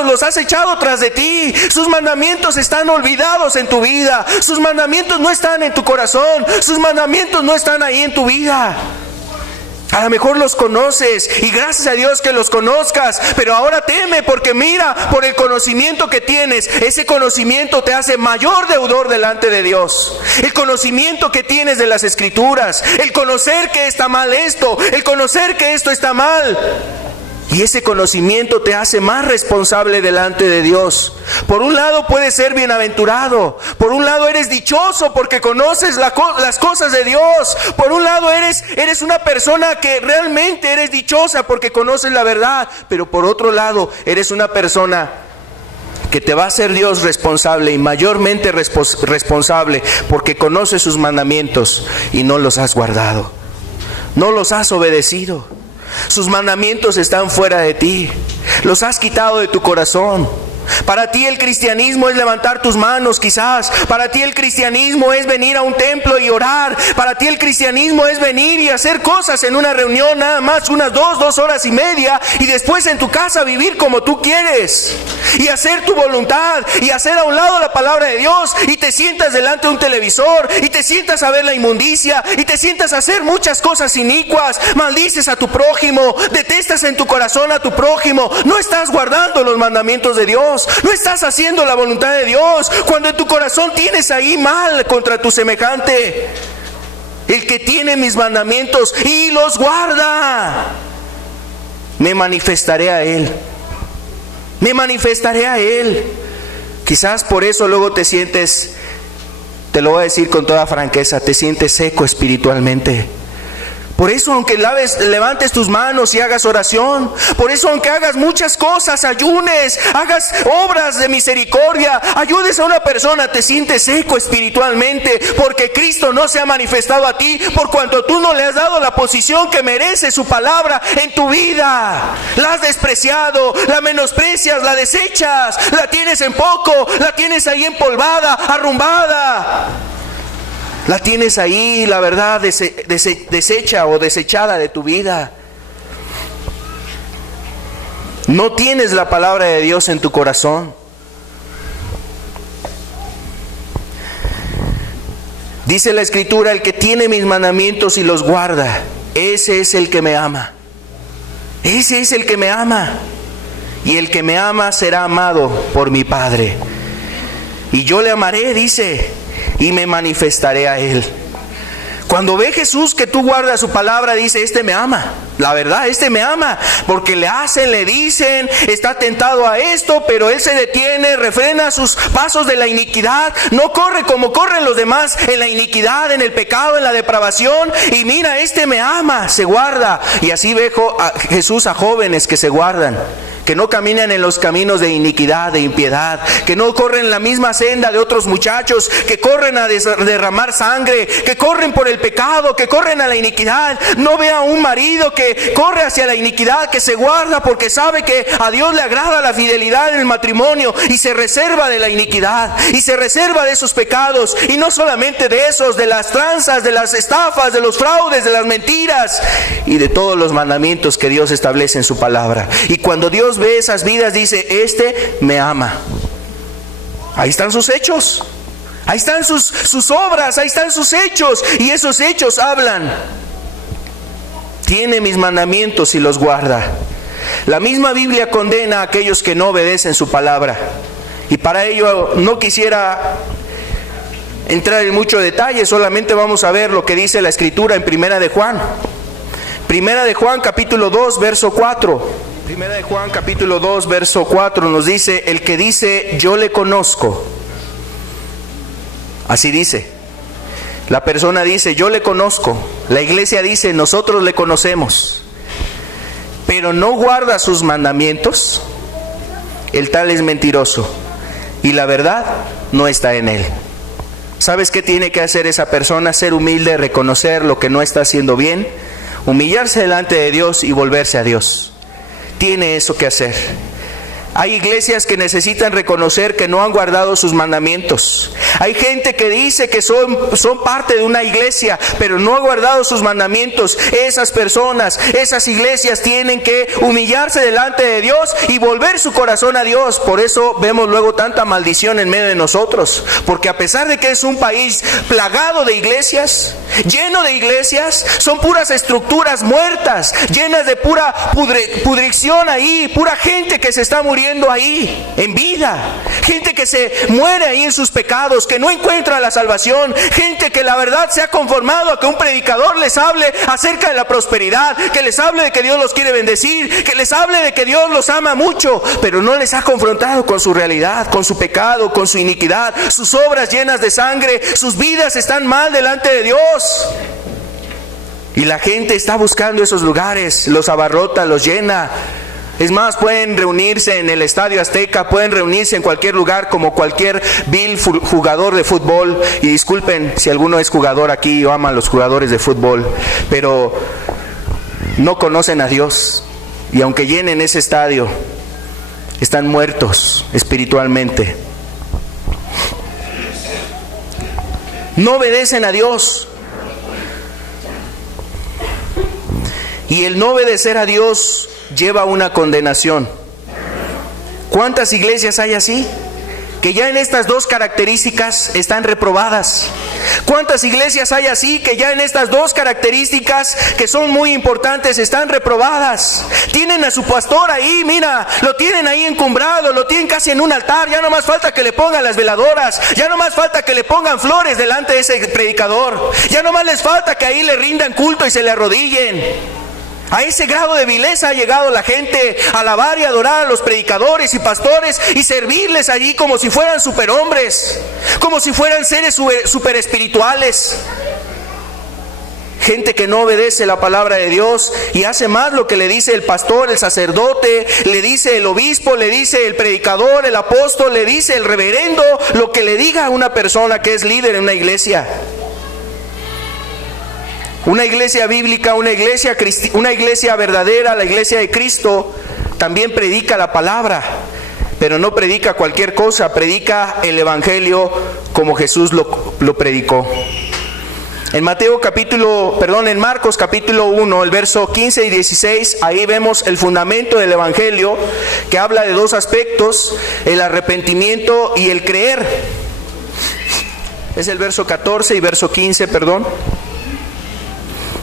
los has echado tras de ti, sus mandamientos están olvidados en tu vida, sus mandamientos no están en tu corazón, sus mandamientos no están ahí en tu vida. A lo mejor los conoces y gracias a Dios que los conozcas, pero ahora teme porque mira, por el conocimiento que tienes, ese conocimiento te hace mayor deudor delante de Dios. El conocimiento que tienes de las Escrituras, el conocer que está mal esto, el conocer que esto está mal. Y ese conocimiento te hace más responsable delante de Dios. Por un lado puedes ser bienaventurado. Por un lado eres dichoso porque conoces las cosas de Dios. Por un lado eres una persona que realmente eres dichosa porque conoces la verdad. Pero por otro lado eres una persona que te va a hacer Dios responsable y mayormente responsable porque conoces sus mandamientos y no los has guardado. No los has obedecido. Sus mandamientos están fuera de ti. Los has quitado de tu corazón. Para ti el cristianismo es levantar tus manos quizás. Para ti el cristianismo es venir a un templo y orar. Para ti el cristianismo es venir y hacer cosas en una reunión nada más unas 2 horas y media, y después en tu casa vivir como tú quieres y hacer tu voluntad y hacer a un lado la palabra de Dios, y te sientas delante de un televisor y te sientas a ver la inmundicia y te sientas a hacer muchas cosas inicuas. Maldices a tu prójimo, detestas en tu corazón a tu prójimo. No estás guardando los mandamientos de Dios. No estás haciendo la voluntad de Dios cuando en tu corazón tienes ahí mal contra tu semejante. El que tiene mis mandamientos y los guarda, me manifestaré a Él. Me manifestaré a Él. Quizás por eso luego te sientes, te lo voy a decir con toda franqueza, te sientes seco espiritualmente. Por eso aunque levantes tus manos y hagas oración, por eso aunque hagas muchas cosas, ayunes, hagas obras de misericordia, ayudes a una persona, te sientes seco espiritualmente, porque Cristo no se ha manifestado a ti, por cuanto tú no le has dado la posición que merece su palabra en tu vida. La has despreciado, la menosprecias, la desechas, la tienes en poco, la tienes ahí empolvada, arrumbada. La tienes ahí, la verdad, deshecha o desechada de tu vida. No tienes la palabra de Dios en tu corazón. Dice la Escritura, el que tiene mis mandamientos y los guarda, ese es el que me ama. Ese es el que me ama. Y el que me ama será amado por mi Padre. Y yo le amaré, dice, y me manifestaré a Él. Cuando ve Jesús que tú guardas su palabra, dice, este me ama. La verdad, este me ama, porque le hacen, le dicen, está tentado a esto, pero él se detiene, refrena sus pasos de la iniquidad, no corre como corren los demás en la iniquidad, en el pecado, en la depravación, y mira, este me ama, se guarda. Y así ve Jesús a jóvenes que se guardan, que no caminan en los caminos de iniquidad, de impiedad, que no corren la misma senda de otros muchachos, que corren a derramar sangre, que corren por el pecado, que corren a la iniquidad. No ve a un marido que corre hacia la iniquidad, que se guarda porque sabe que a Dios le agrada la fidelidad en el matrimonio, y se reserva de la iniquidad, y se reserva de esos pecados, y no solamente de esos, de las tranzas, de las estafas, de los fraudes, de las mentiras, y de todos los mandamientos que Dios establece en su palabra. Y cuando Dios ve esas vidas, dice, este me ama. Ahí están sus hechos, ahí están sus obras, ahí están sus hechos, y esos hechos hablan. Tiene mis mandamientos y los guarda. La misma Biblia condena a aquellos que no obedecen su palabra, y para ello no quisiera entrar en mucho detalle, solamente vamos a ver lo que dice la Escritura en Primera de Juan. Primera de Juan capítulo 2 verso 4. Primera de Juan capítulo 2 verso 4 nos dice, el que dice yo le conozco, así dice, la persona dice yo le conozco, la iglesia dice nosotros le conocemos, pero no guarda sus mandamientos, el tal es mentiroso y la verdad no está en él. ¿Sabes qué tiene que hacer esa persona? Ser humilde, reconocer lo que no está haciendo bien, humillarse delante de Dios y volverse a Dios. Tiene eso que hacer. Hay iglesias que necesitan reconocer que no han guardado sus mandamientos. Hay gente que dice que son parte de una iglesia, pero no ha guardado sus mandamientos. Esas personas, esas iglesias tienen que humillarse delante de Dios y volver su corazón a Dios. Por eso vemos luego tanta maldición en medio de nosotros, porque a pesar de que es un país plagado de iglesias, lleno de iglesias, son puras estructuras muertas, llenas de pura pudrición ahí, pura gente que se está muriendo ahí en vida, gente que se muere ahí en sus pecados, que no encuentra la salvación, gente que la verdad se ha conformado a que un predicador les hable acerca de la prosperidad, que les hable de que Dios los quiere bendecir, que les hable de que Dios los ama mucho, pero no les ha confrontado con su realidad, con su pecado, con su iniquidad, sus obras llenas de sangre, sus vidas están mal delante de Dios. Y la gente está buscando esos lugares, los abarrota, los llena. Es más, pueden reunirse en el Estadio Azteca, pueden reunirse en cualquier lugar como cualquier vil jugador de fútbol. Y disculpen si alguno es jugador aquí o ama a los jugadores de fútbol, pero no conocen a Dios. Y aunque llenen ese estadio, están muertos espiritualmente. No obedecen a Dios. Y el no obedecer a Dios lleva a una condenación. ¿Cuántas iglesias hay así? Que ya en estas dos características están reprobadas. ¿Cuántas iglesias hay así que ya en estas dos características que son muy importantes están reprobadas? Tienen a su pastor ahí, mira, lo tienen ahí encumbrado, lo tienen casi en un altar, ya no más falta que le pongan las veladoras, ya no más falta que le pongan flores delante de ese predicador, ya no más les falta que ahí le rindan culto y se le arrodillen. A ese grado de vileza ha llegado la gente a alabar y adorar a los predicadores y pastores y servirles allí como si fueran superhombres, como si fueran seres super espirituales. Gente que no obedece la palabra de Dios y hace más lo que le dice el pastor, el sacerdote, le dice el obispo, le dice el predicador, el apóstol, le dice el reverendo, lo que le diga a una persona que es líder en una iglesia. Una iglesia bíblica, una iglesia verdadera, la iglesia de Cristo, también predica la palabra, pero no predica cualquier cosa, predica el evangelio como Jesús lo predicó. En Marcos capítulo 1, el verso 15 y 16, ahí vemos el fundamento del evangelio, que habla de dos aspectos: el arrepentimiento y el creer. Es el verso 14 y verso 15, perdón.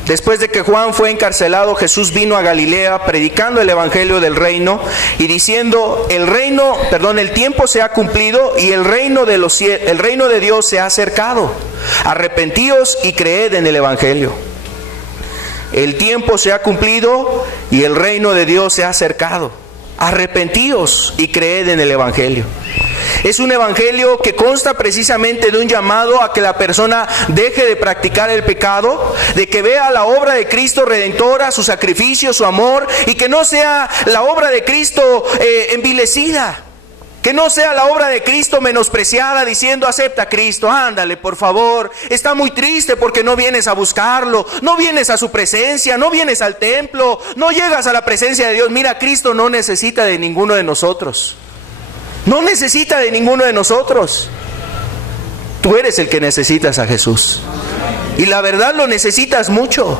Después de que Juan fue encarcelado, Jesús vino a Galilea predicando el evangelio del reino y diciendo: el tiempo se ha cumplido y el reino de Dios se ha acercado. Arrepentíos y creed en el evangelio. El tiempo se ha cumplido y el reino de Dios se ha acercado. Arrepentíos y creed en el evangelio. Es un evangelio que consta precisamente de un llamado a que la persona deje de practicar el pecado, de que vea la obra de Cristo redentora, su sacrificio, su amor, y que no sea la obra de Cristo envilecida, que no sea la obra de Cristo menospreciada diciendo: acepta a Cristo, ándale por favor, está muy triste porque no vienes a buscarlo, no vienes a su presencia, no vienes al templo, no llegas a la presencia de Dios. Mira, Cristo no necesita de ninguno de nosotros. No necesita de ninguno de nosotros. Tú eres el que necesitas a Jesús. Y la verdad lo necesitas mucho.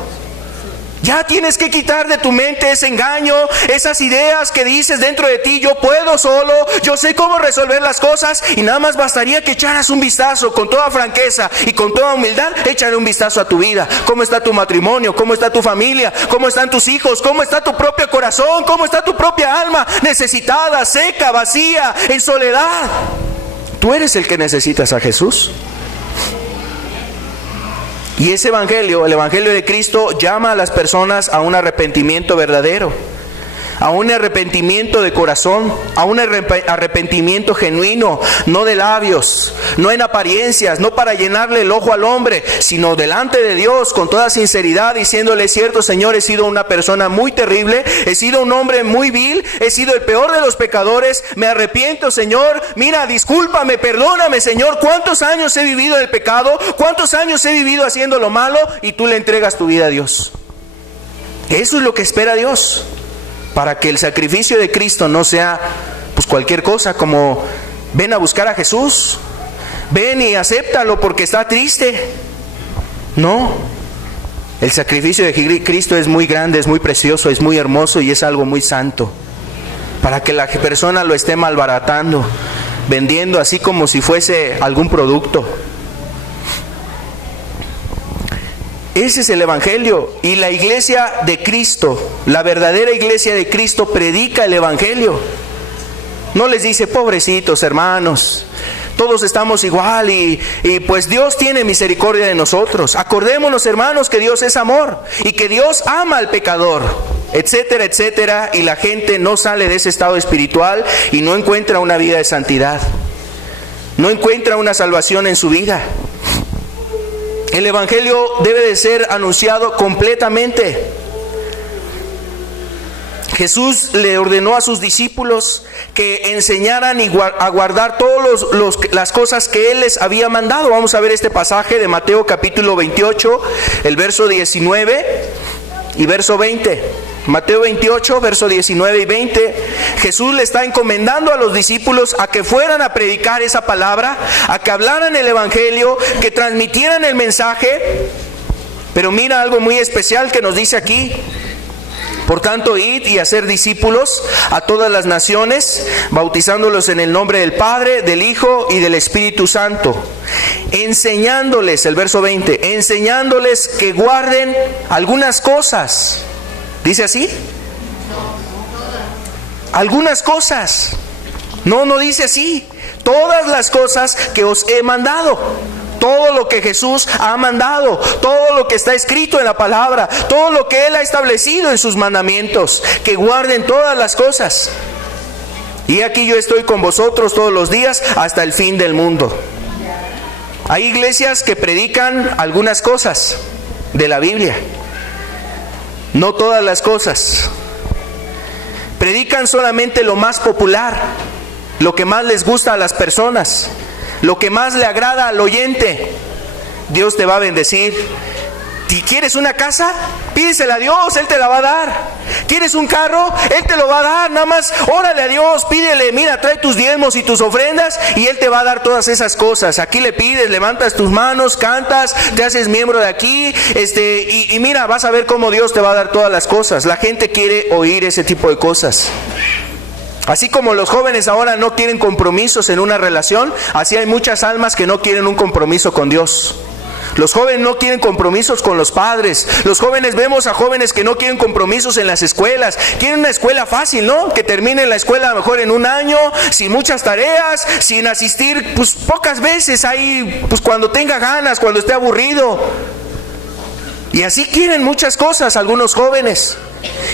Ya tienes que quitar de tu mente ese engaño, esas ideas que dices dentro de ti: yo puedo solo, yo sé cómo resolver las cosas. Y nada más bastaría que echaras un vistazo con toda franqueza y con toda humildad. Échale un vistazo a tu vida. ¿Cómo está tu matrimonio? ¿Cómo está tu familia? ¿Cómo están tus hijos? ¿Cómo está tu propio corazón? ¿Cómo está tu propia alma? Necesitada, seca, vacía, en soledad. Tú eres el que necesitas a Jesús. Y ese evangelio, el evangelio de Cristo, llama a las personas a un arrepentimiento verdadero, a un arrepentimiento de corazón, a un arrepentimiento genuino, no de labios, no en apariencias, no para llenarle el ojo al hombre, sino delante de Dios con toda sinceridad, diciéndole: cierto, Señor, he sido una persona muy terrible, he sido un hombre muy vil, he sido el peor de los pecadores, me arrepiento, Señor, mira, discúlpame, perdóname, Señor, cuántos años he vivido en el pecado, cuántos años he vivido haciendo lo malo, y tú le entregas tu vida a Dios. Eso es lo que espera Dios, para que el sacrificio de Cristo no sea pues cualquier cosa, como: ven a buscar a Jesús, ven y acéptalo porque está triste. No, el sacrificio de Cristo es muy grande, es muy precioso, es muy hermoso y es algo muy santo, para que la persona lo esté malbaratando, vendiendo así como si fuese algún producto. Ese es el evangelio, y la iglesia de Cristo, la verdadera iglesia de Cristo, predica el evangelio. No les dice: pobrecitos hermanos, todos estamos igual y pues Dios tiene misericordia de nosotros. Acordémonos, hermanos, que Dios es amor y que Dios ama al pecador, etcétera, etcétera. Y la gente no sale de ese estado espiritual y no encuentra una vida de santidad, no encuentra una salvación en su vida. El evangelio debe de ser anunciado completamente. Jesús le ordenó a sus discípulos que enseñaran a guardar todas las cosas que Él les había mandado. Vamos a ver este pasaje de Mateo capítulo 28, el verso 19 y verso 20. Mateo 28, versos 19 y 20, Jesús le está encomendando a los discípulos a que fueran a predicar esa palabra, a que hablaran el evangelio, que transmitieran el mensaje. Pero mira algo muy especial que nos dice aquí: por tanto, id y hacer discípulos a todas las naciones, bautizándolos en el nombre del Padre, del Hijo y del Espíritu Santo, enseñándoles, el verso 20, enseñándoles que guarden algunas cosas. ¿Dice así? Algunas cosas. No dice así. Todas las cosas que os he mandado. Todo lo que Jesús ha mandado, todo lo que está escrito en la palabra, todo lo que Él ha establecido en sus mandamientos, que guarden todas las cosas. Y aquí yo estoy con vosotros todos los días hasta el fin del mundo. Hay iglesias que predican algunas cosas de la Biblia, no todas las cosas. Predican solamente lo más popular, lo que más les gusta a las personas, lo que más le agrada al oyente. Dios te va a bendecir. Si quieres una casa, pídesela a Dios, Él te la va a dar. ¿Quieres un carro? Él te lo va a dar. Nada más órale a Dios, pídele, mira, trae tus diezmos y tus ofrendas y Él te va a dar todas esas cosas. Aquí le pides, levantas tus manos, cantas, te haces miembro de aquí, y mira, vas a ver cómo Dios te va a dar todas las cosas. La gente quiere oír ese tipo de cosas. Así como los jóvenes ahora no quieren compromisos en una relación, así hay muchas almas que no quieren un compromiso con Dios. Los jóvenes no quieren compromisos con los padres. Los jóvenes, vemos a jóvenes que no quieren compromisos en las escuelas. Quieren una escuela fácil, ¿no? Que termine la escuela a lo mejor en un año, sin muchas tareas, sin asistir pues pocas veces, ahí pues cuando tenga ganas, cuando esté aburrido. Y así quieren muchas cosas algunos jóvenes.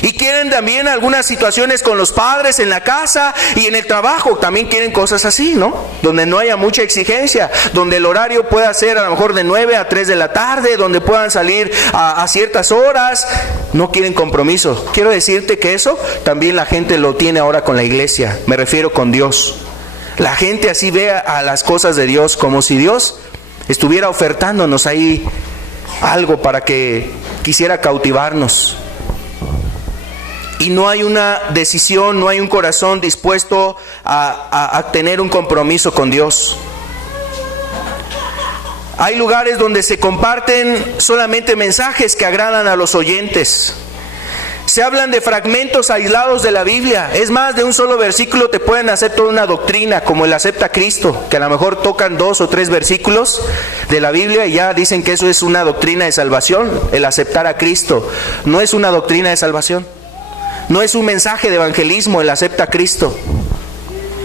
Y quieren también algunas situaciones con los padres en la casa y en el trabajo. También quieren cosas así, ¿no? Donde no haya mucha exigencia, donde el horario pueda ser a lo mejor de 9 a 3 de la tarde, donde puedan salir a ciertas horas. No quieren compromiso. Quiero decirte que eso también la gente lo tiene ahora con la iglesia. Me refiero con Dios. La gente así ve a las cosas de Dios como si Dios estuviera ofertándonos ahí algo para que quisiera cautivarnos. Y no hay una decisión, no hay un corazón dispuesto a tener un compromiso con Dios. Hay lugares donde se comparten solamente mensajes que agradan a los oyentes. Se hablan de fragmentos aislados de la Biblia. Es más, de un solo versículo te pueden hacer toda una doctrina, como el acepta a Cristo, que a lo mejor tocan 2 o 3 versículos de la Biblia y ya dicen que eso es una doctrina de salvación. El aceptar a Cristo no es una doctrina de salvación. No es un mensaje de evangelismo, el acepta a Cristo.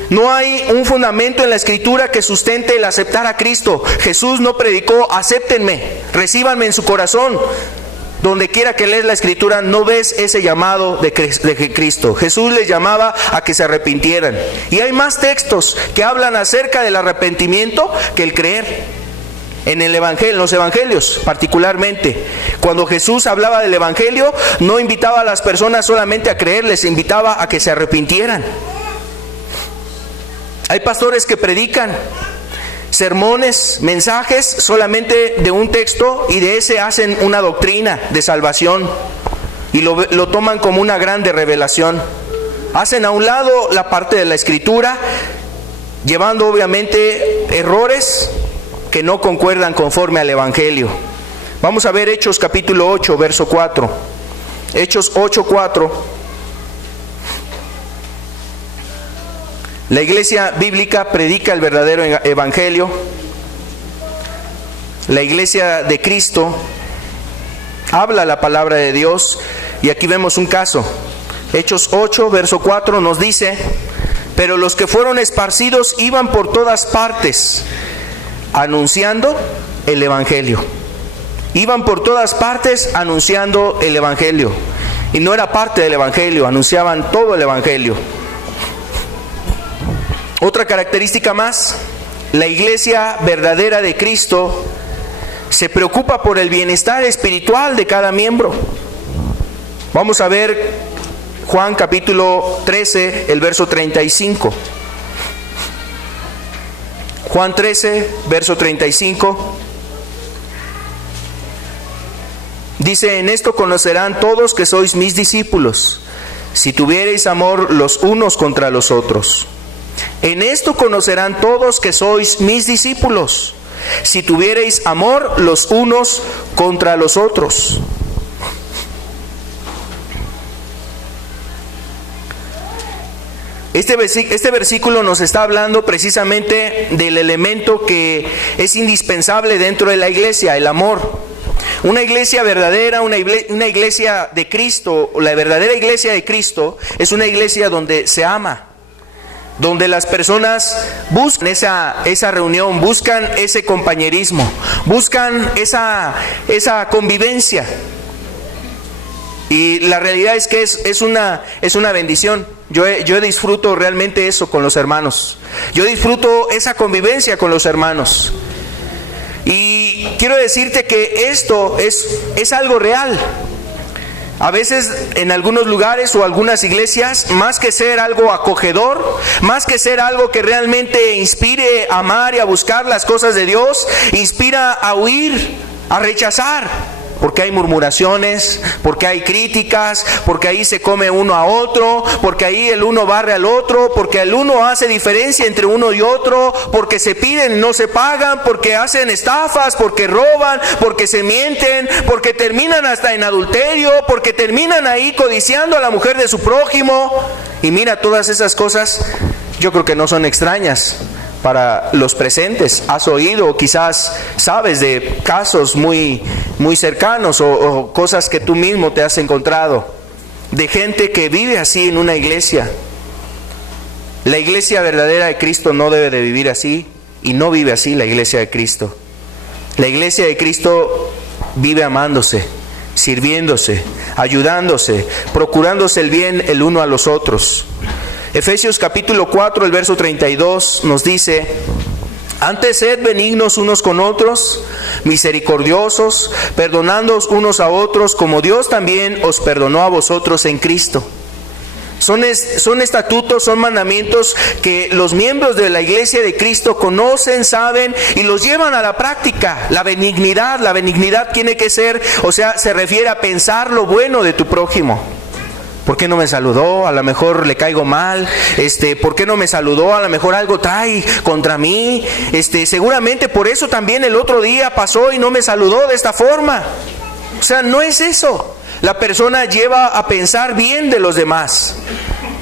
No hay un fundamento en la Escritura que sustente el aceptar a Cristo. Jesús no predicó, acéptenme, recíbanme en su corazón. Donde quiera que lees la Escritura no ves ese llamado de Cristo. Jesús les llamaba a que se arrepintieran. Y hay más textos que hablan acerca del arrepentimiento que el creer. En el evangelio, en los evangelios particularmente, cuando Jesús hablaba del evangelio, no invitaba a las personas solamente a creer, les invitaba a que se arrepintieran. Hay pastores que predican sermones, mensajes solamente de un texto y de ese hacen una doctrina de salvación y lo toman como una grande revelación. Hacen a un lado la parte de la Escritura, llevando obviamente errores que no concuerdan conforme al evangelio. Vamos a ver Hechos capítulo 8, verso 4. Hechos 8, 4. La iglesia bíblica predica el verdadero evangelio. La iglesia de Cristo habla la palabra de Dios. Y aquí vemos un caso. Hechos 8, verso 4 nos dice: pero los que fueron esparcidos iban por todas partes anunciando el evangelio. Iban por todas partes anunciando el evangelio. Y no era parte del evangelio, anunciaban todo el evangelio. Otra característica más: la iglesia verdadera de Cristo se preocupa por el bienestar espiritual de cada miembro. Vamos a ver Juan capítulo 13, el verso 35. Juan 13, verso 35. Dice, en esto conocerán todos que sois mis discípulos, si tuviereis amor los unos contra los otros. En esto conocerán todos que sois mis discípulos, si tuviereis amor los unos contra los otros. Este versículo nos está hablando precisamente del elemento que es indispensable dentro de la iglesia, el amor. Una iglesia verdadera, una iglesia de Cristo, la verdadera iglesia de Cristo es una iglesia donde se ama, donde las personas buscan esa reunión, buscan ese compañerismo, buscan esa convivencia. Y la realidad es que es una bendición. Yo disfruto realmente eso con los hermanos. Yo disfruto esa convivencia con los hermanos. Y quiero decirte que esto es algo real. A veces en algunos lugares o algunas iglesias, más que ser algo acogedor, más que ser algo que realmente inspire a amar y a buscar las cosas de Dios, inspira a huir, a rechazar. Porque hay murmuraciones, porque hay críticas, porque ahí se come uno a otro, porque ahí el uno barre al otro, porque el uno hace diferencia entre uno y otro, porque se piden y no se pagan, porque hacen estafas, porque roban, porque se mienten, porque terminan hasta en adulterio, porque terminan ahí codiciando a la mujer de su prójimo. Y mira, todas esas cosas yo creo que no son extrañas para los presentes. Has oído o quizás sabes de casos muy cercanos o cosas que tú mismo te has encontrado de gente que vive así en una iglesia. La iglesia verdadera de Cristo no debe de vivir así, y no vive así la iglesia de Cristo. La iglesia de Cristo vive amándose, sirviéndose, ayudándose, procurándose el bien el uno a los otros. Efesios capítulo 4, el verso 32 nos dice: antes sed benignos unos con otros, misericordiosos, perdonándoos unos a otros, como Dios también os perdonó a vosotros en Cristo. Son estatutos, son mandamientos que los miembros de la iglesia de Cristo conocen, saben y los llevan a la práctica. La benignidad tiene que ser, se refiere a pensar lo bueno de tu prójimo. ¿Por qué no me saludó? A lo mejor le caigo mal. ¿Por qué no me saludó? A lo mejor algo trae contra mí. Seguramente por eso también el otro día pasó y no me saludó de esta forma. No es eso. La persona lleva a pensar bien de los demás.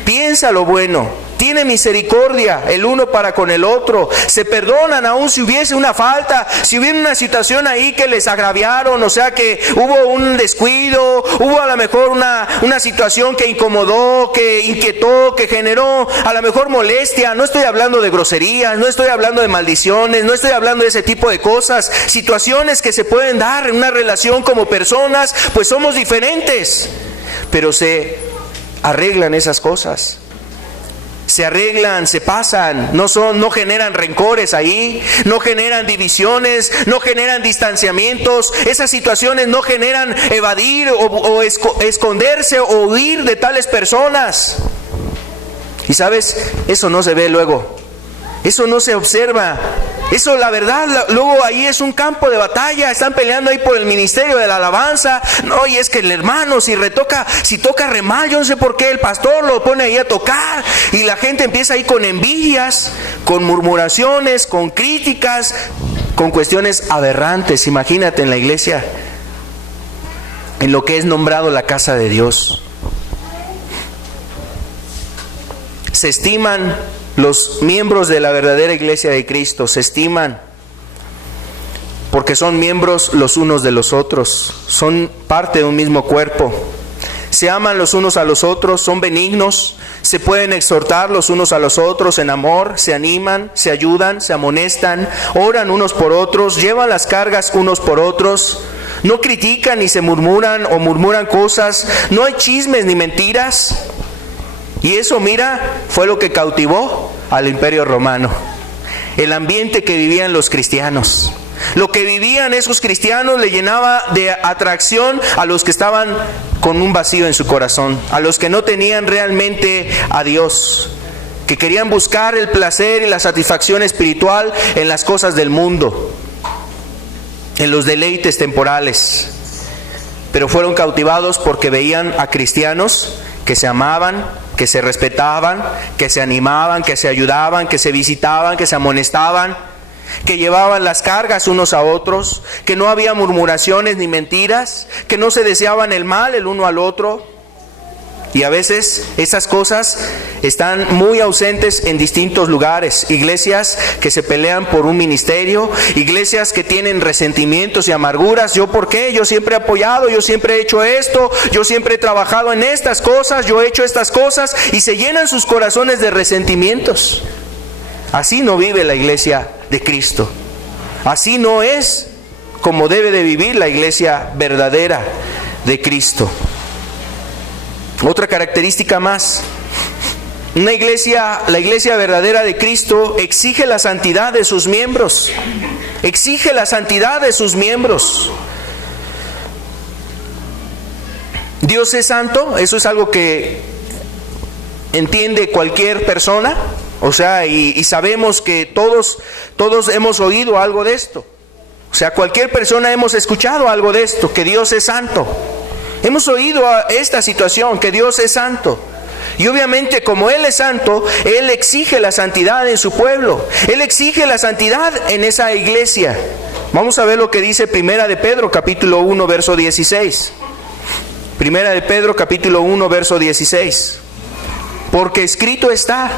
Piensa lo bueno. Tiene misericordia el uno para con el otro. Se perdonan aun si hubiese una falta, si hubiera una situación ahí que les agraviaron, que hubo un descuido, hubo a lo mejor una situación que incomodó, que inquietó, que generó a lo mejor molestia. No estoy hablando de groserías, no estoy hablando de maldiciones, no estoy hablando de ese tipo de cosas. Situaciones que se pueden dar en una relación como personas, pues somos diferentes, pero se arreglan esas cosas. Se arreglan, se pasan, no generan rencores ahí, no generan divisiones, no generan distanciamientos. Esas situaciones no generan evadir o esconderse o huir de tales personas. Y sabes, eso no se ve luego, eso no se observa. Eso, la verdad, luego ahí es un campo de batalla. Están peleando ahí por el ministerio de la alabanza. No, y es que el hermano, si toca re mal, yo no sé por qué el pastor lo pone ahí a tocar. Y la gente empieza ahí con envidias, con murmuraciones, con críticas, con cuestiones aberrantes. Imagínate en la iglesia, en lo que es nombrado la casa de Dios. Se estiman los miembros de la verdadera iglesia de Cristo, se estiman porque son miembros los unos de los otros, son parte de un mismo cuerpo. Se aman los unos a los otros, son benignos, se pueden exhortar los unos a los otros en amor, se animan, se ayudan, se amonestan, oran unos por otros, llevan las cargas unos por otros, no critican ni se murmuran o murmuran cosas, no hay chismes ni mentiras. Y eso, mira, fue lo que cautivó al Imperio Romano. El ambiente que vivían los cristianos. Lo que vivían esos cristianos le llenaba de atracción a los que estaban con un vacío en su corazón, a los que no tenían realmente a Dios, que querían buscar el placer y la satisfacción espiritual en las cosas del mundo, en los deleites temporales. pero fueron cautivados porque veían a cristianos que se amaban, que se respetaban, que se animaban, que se ayudaban, que se visitaban, que se amonestaban, que llevaban las cargas unos a otros, que no había murmuraciones ni mentiras, que no se deseaban el mal el uno al otro. Y a veces esas cosas están muy ausentes en distintos lugares. Iglesias que se pelean por un ministerio, iglesias que tienen resentimientos y amarguras. ¿Yo por qué? Yo siempre he apoyado, yo siempre he hecho esto, yo siempre he trabajado en estas cosas, yo he hecho estas cosas, y se llenan sus corazones de resentimientos. Así no vive la iglesia de Cristo. Así no es como debe de vivir la iglesia verdadera de Cristo. Otra característica más. La iglesia verdadera de Cristo exige la santidad de sus miembros. Exige la santidad de sus miembros. Dios es santo, eso es algo que entiende cualquier persona. O sea, y sabemos que todos hemos oído algo de esto. O sea, cualquier persona hemos escuchado algo de esto, que Dios es santo. Hemos oído esta situación, que Dios es santo. Y obviamente como Él es santo, Él exige la santidad en su pueblo. Él exige la santidad en esa iglesia. Vamos a ver lo que dice Primera de Pedro, capítulo 1, verso 16. Primera de Pedro, capítulo 1, verso 16. Porque escrito está: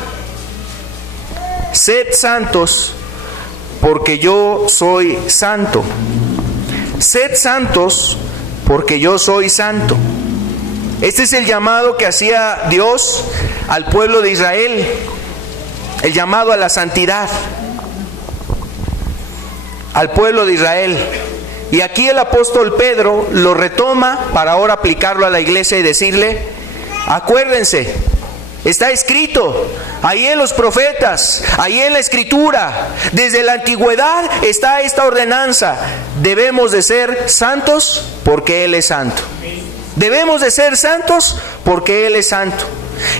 sed santos, porque yo soy santo. Sed santos, porque yo soy santo. Este es el llamado que hacía Dios al pueblo de Israel, el llamado a la santidad al pueblo de Israel. Y aquí el apóstol Pedro lo retoma para ahora aplicarlo a la iglesia y decirle: acuérdense, está escrito ahí en los profetas, ahí en la escritura, desde la antigüedad está esta ordenanza: debemos de ser santos porque Él es santo. Debemos de ser santos porque Él es santo.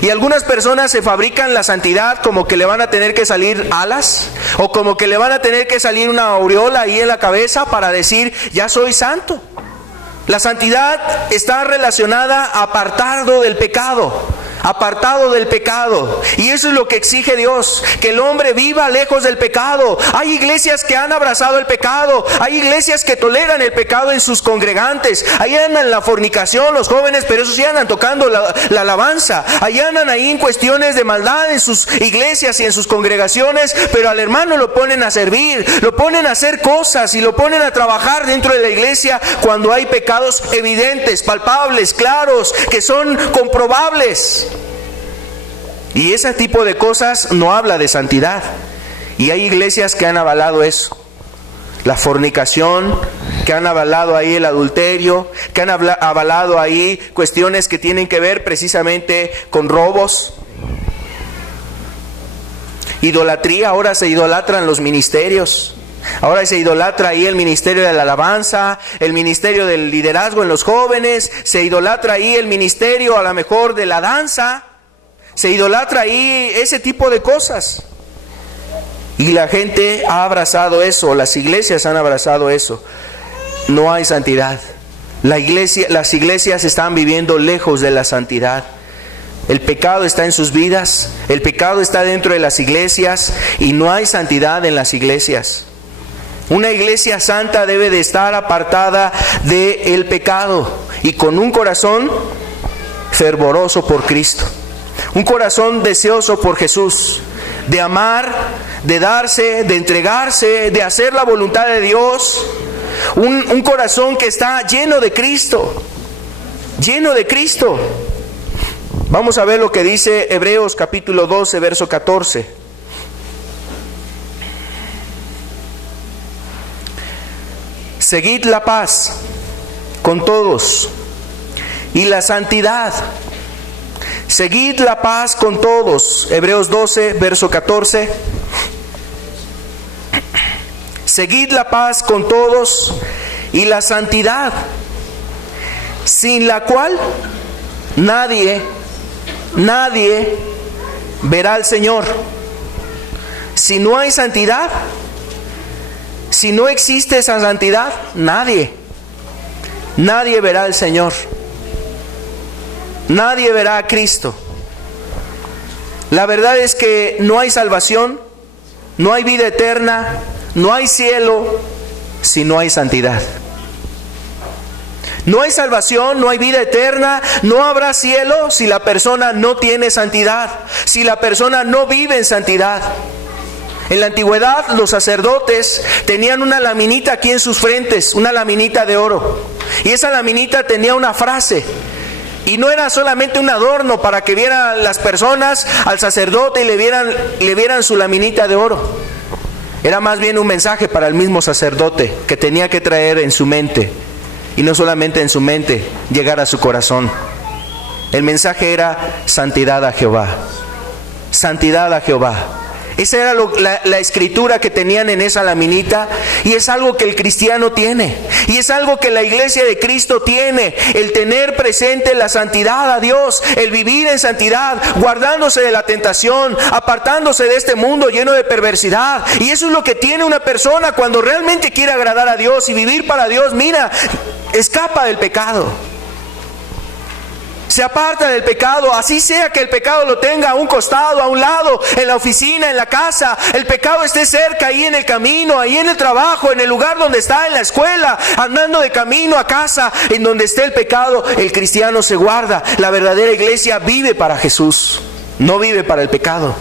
Y algunas personas se fabrican la santidad como que le van a tener que salir alas, o como que le van a tener que salir una aureola ahí en la cabeza para decir: ya soy santo. La santidad está relacionada a apartado del pecado. Apartado del pecado. Y eso es lo que exige Dios, que el hombre viva lejos del pecado. Hay iglesias que han abrazado el pecado. Hay iglesias que toleran el pecado en sus congregantes. Ahí andan en la fornicación los jóvenes, pero esos sí andan tocando la alabanza. Ahí andan ahí en cuestiones de maldad en sus iglesias y en sus congregaciones, pero al hermano lo ponen a servir, lo ponen a hacer cosas y lo ponen a trabajar dentro de la iglesia cuando hay pecados evidentes, palpables, claros, que son comprobables. Y ese tipo de cosas no habla de santidad. Y hay iglesias que han avalado eso. La fornicación, que han avalado ahí el adulterio, que han avalado ahí cuestiones que tienen que ver precisamente con robos. Idolatría, ahora se idolatran los ministerios. Ahora se idolatra ahí el ministerio de la alabanza, el ministerio del liderazgo en los jóvenes, se idolatra ahí el ministerio a lo mejor de la danza. Se idolatra ahí ese tipo de cosas. Y la gente ha abrazado eso, las iglesias han abrazado eso. No hay santidad. Las iglesias están viviendo lejos de la santidad. El pecado está en sus vidas, el pecado está dentro de las iglesias y no hay santidad en las iglesias. Una iglesia santa debe de estar apartada del pecado y con un corazón fervoroso por Cristo. Un corazón deseoso por Jesús, de amar, de darse, de entregarse, de hacer la voluntad de Dios. Un corazón que está lleno de Cristo, lleno de Cristo. Vamos a ver lo que dice Hebreos capítulo 12, verso 14. Seguid la paz con todos y la santidad. Seguid la paz con todos. Hebreos 12, verso 14. Seguid la paz con todos y la santidad, sin la cual nadie verá al Señor. Si no hay santidad, si no existe esa santidad, nadie nadie verá al Señor. Nadie verá a Cristo. La verdad es que no hay salvación, no hay vida eterna, no hay cielo si no hay santidad. No hay salvación, no hay vida eterna, no habrá cielo si la persona no tiene santidad, si la persona no vive en santidad. En la antigüedad los sacerdotes tenían una laminita aquí en sus frentes, una laminita de oro. Y esa laminita tenía una frase. Y no era solamente un adorno para que vieran las personas al sacerdote y le vieran su laminita de oro. Era más bien un mensaje para el mismo sacerdote que tenía que traer en su mente. Y no solamente en su mente, llegar a su corazón. El mensaje era santidad a Jehová. Santidad a Jehová. Esa era la escritura que tenían en esa laminita, y es algo que el cristiano tiene, y es algo que la iglesia de Cristo tiene, el tener presente la santidad a Dios, el vivir en santidad, guardándose de la tentación, apartándose de este mundo lleno de perversidad. Y eso es lo que tiene una persona cuando realmente quiere agradar a Dios y vivir para Dios. Mira, escapa del pecado. Se aparta del pecado, así sea que el pecado lo tenga a un costado, a un lado, en la oficina, en la casa. El pecado esté cerca, ahí en el camino, ahí en el trabajo, en el lugar donde está, en la escuela, andando de camino a casa. En donde esté el pecado, el cristiano se guarda. La verdadera iglesia vive para Jesús, no vive para el pecado.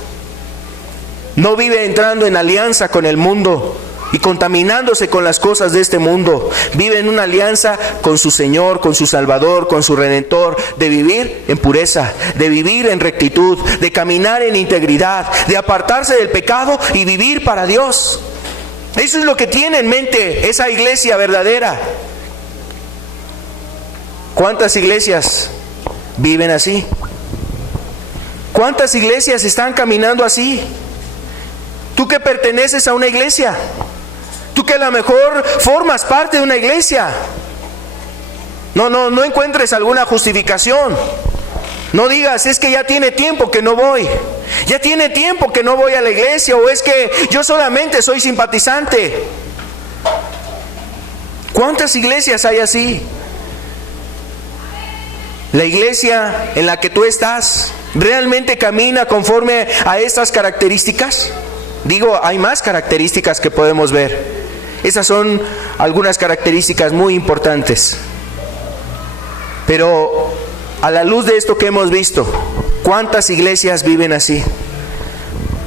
No vive entrando en alianza con el mundo y contaminándose con las cosas de este mundo. Vive en una alianza con su Señor, con su Salvador, con su Redentor, de vivir en pureza, de vivir en rectitud, de caminar en integridad, de apartarse del pecado y vivir para Dios. Eso es lo que tiene en mente esa iglesia verdadera. ¿Cuántas iglesias viven así? ¿Cuántas iglesias están caminando así? Tú que perteneces a una iglesia, tú que a lo mejor formas parte de una iglesia, no encuentres alguna justificación. No digas, es que ya tiene tiempo que no voy, ya tiene tiempo que no voy a la iglesia, o es que yo solamente soy simpatizante. ¿Cuántas iglesias hay así? La iglesia en la que tú estás ¿realmente camina conforme a estas características? Digo, hay más características que podemos ver. Esas son algunas características muy importantes. Pero a la luz de esto que hemos visto, ¿cuántas iglesias viven así?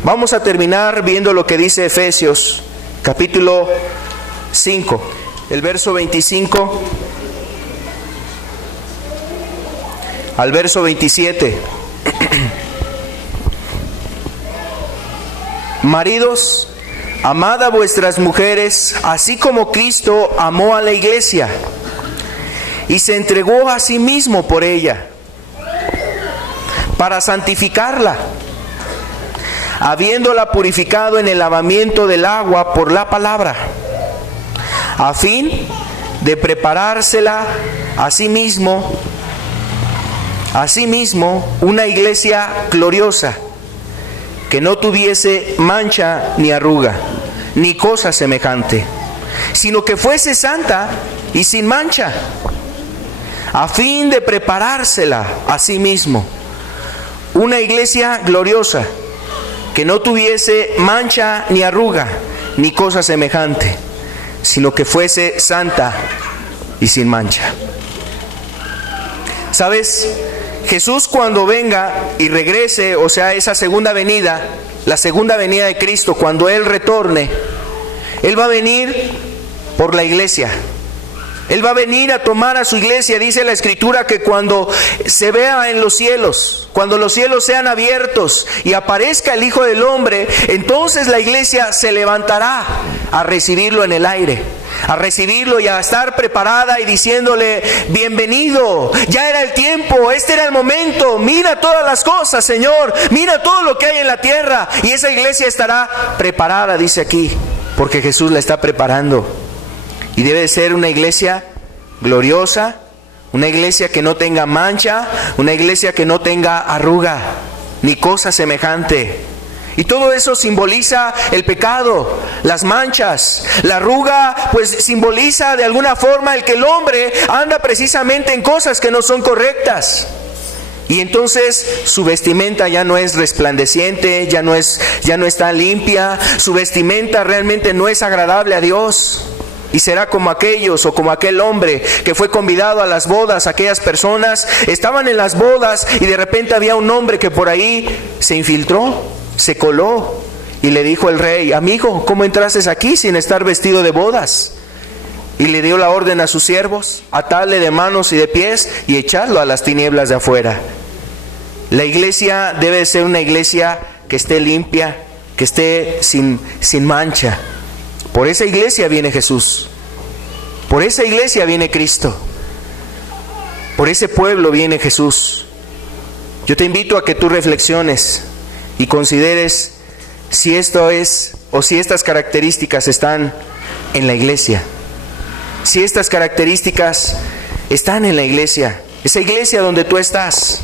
Vamos a terminar viendo lo que dice Efesios, capítulo 5, el verso 25 al verso 27. Maridos, amad a vuestras mujeres, así como Cristo amó a la iglesia y se entregó a sí mismo por ella, para santificarla, habiéndola purificado en el lavamiento del agua por la palabra, a fin de preparársela a sí mismo una iglesia gloriosa, que no tuviese mancha ni arruga, ni cosa semejante, sino que fuese santa y sin mancha, a fin de preparársela a sí mismo, una iglesia gloriosa, que no tuviese mancha ni arruga, ni cosa semejante, sino que fuese santa y sin mancha. ¿Sabes? Jesús, cuando venga y regrese, o sea, esa segunda venida, la segunda venida de Cristo, cuando Él retorne, Él va a venir por la iglesia. Él va a venir a tomar a su iglesia. Dice la Escritura que cuando se vea en los cielos, cuando los cielos sean abiertos y aparezca el Hijo del Hombre, entonces la iglesia se levantará a recibirlo en el aire, a recibirlo y a estar preparada y diciéndole: bienvenido, ya era el tiempo, este era el momento, mira todas las cosas, Señor, mira todo lo que hay en la tierra. Y esa iglesia estará preparada, dice aquí, porque Jesús la está preparando. Y debe ser una iglesia gloriosa, una iglesia que no tenga mancha, una iglesia que no tenga arruga, ni cosa semejante. Y todo eso simboliza el pecado, las manchas. La arruga pues simboliza de alguna forma el que el hombre anda precisamente en cosas que no son correctas. Y entonces su vestimenta ya no es resplandeciente, ya no está limpia, su vestimenta realmente no es agradable a Dios. Y será como aquellos o como aquel hombre que fue convidado a las bodas. Aquellas personas estaban en las bodas y de repente había un hombre que por ahí se infiltró, se coló y le dijo al rey: amigo, ¿cómo entraste aquí sin estar vestido de bodas? Y le dio la orden a sus siervos: atarle de manos y de pies y echarlo a las tinieblas de afuera. La iglesia debe ser una iglesia que esté limpia, que esté sin mancha. Por esa iglesia viene Jesús. Por esa iglesia viene Cristo. Por ese pueblo viene Jesús. Yo te invito a que tú reflexiones y consideres si esto es o si estas características están en la iglesia. Si estas características están en la iglesia. Esa iglesia donde tú estás,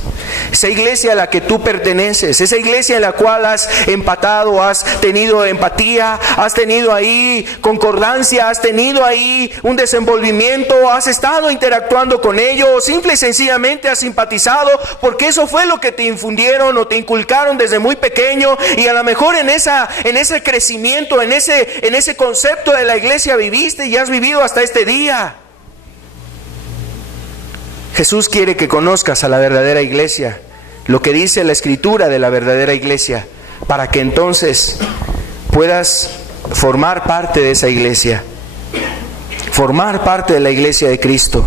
esa iglesia a la que tú perteneces, esa iglesia en la cual has empatado, has tenido empatía, has tenido ahí concordancia, has tenido ahí un desenvolvimiento, has estado interactuando con ellos, simple y sencillamente has simpatizado, porque eso fue lo que te infundieron o te inculcaron desde muy pequeño, y a lo mejor en ese crecimiento, en ese concepto de la iglesia viviste y has vivido hasta este día. Jesús quiere que conozcas a la verdadera iglesia, lo que dice la Escritura de la verdadera iglesia, para que entonces puedas formar parte de esa iglesia, formar parte de la iglesia de Cristo.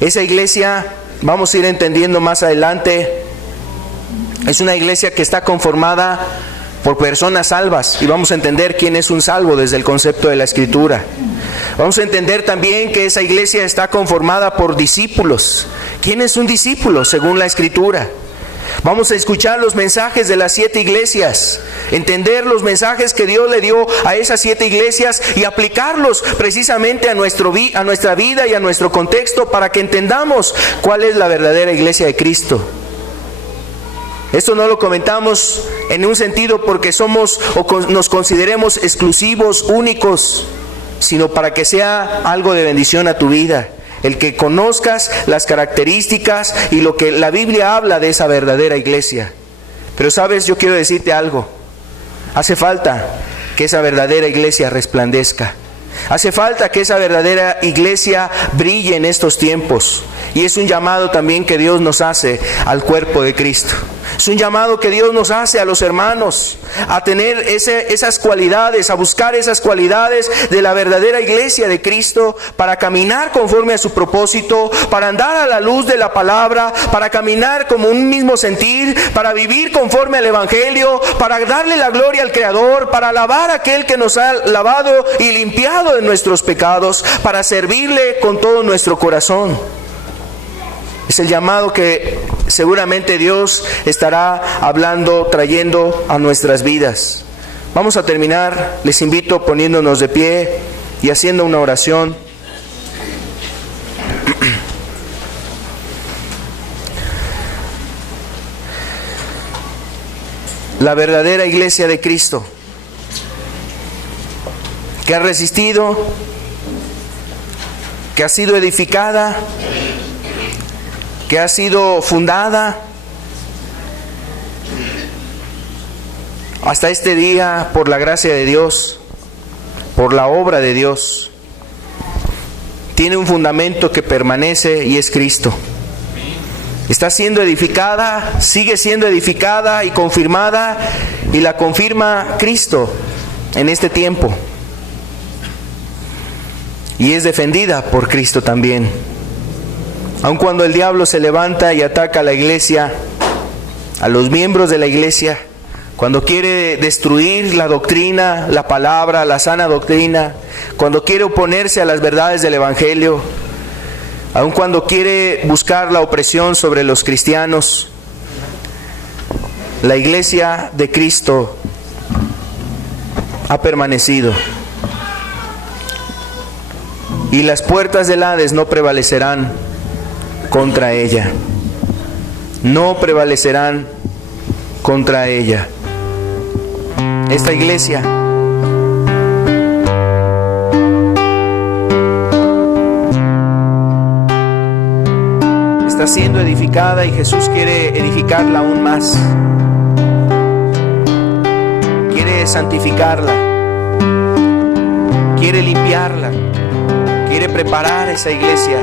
Esa iglesia, vamos a ir entendiendo más adelante, es una iglesia que está conformada por personas salvas, y vamos a entender quién es un salvo desde el concepto de la Escritura. Vamos a entender también que esa iglesia está conformada por discípulos. ¿Quién es un discípulo según la Escritura? Vamos a escuchar los mensajes de las 7 iglesias, entender los mensajes que Dios le dio a esas 7 iglesias y aplicarlos precisamente a nuestra vida y a nuestro contexto, para que entendamos cuál es la verdadera iglesia de Cristo. Esto no lo comentamos en un sentido porque somos o nos consideremos exclusivos, únicos, sino para que sea algo de bendición a tu vida, el que conozcas las características y lo que la Biblia habla de esa verdadera iglesia. Pero sabes, yo quiero decirte algo: hace falta que esa verdadera iglesia resplandezca, hace falta que esa verdadera iglesia brille en estos tiempos, y es un llamado también que Dios nos hace al cuerpo de Cristo. Es un llamado que Dios nos hace a los hermanos a tener esas cualidades, a buscar esas cualidades de la verdadera iglesia de Cristo, para caminar conforme a su propósito, para andar a la luz de la palabra, para caminar como un mismo sentir, para vivir conforme al Evangelio, para darle la gloria al Creador, para alabar a aquel que nos ha lavado y limpiado de nuestros pecados, para servirle con todo nuestro corazón. Es el llamado que seguramente Dios estará hablando, trayendo a nuestras vidas. Vamos a terminar, les invito poniéndonos de pie y haciendo una oración. La verdadera iglesia de Cristo, que ha resistido, que ha sido edificada, que ha sido fundada hasta este día por la gracia de Dios, por la obra de Dios. Tiene un fundamento que permanece y es Cristo. Está siendo edificada, sigue siendo edificada y confirmada, y la confirma Cristo en este tiempo. Y es defendida por Cristo también. Aun cuando el diablo se levanta y ataca a la iglesia, a los miembros de la iglesia, cuando quiere destruir la doctrina, la palabra, la sana doctrina, cuando quiere oponerse a las verdades del Evangelio, aun cuando quiere buscar la opresión sobre los cristianos, la iglesia de Cristo ha permanecido. Y las puertas del Hades no prevalecerán contra ella. No prevalecerán contra ella. Esta iglesia está siendo edificada y Jesús quiere edificarla aún más. Quiere santificarla, quiere limpiarla, quiere preparar esa iglesia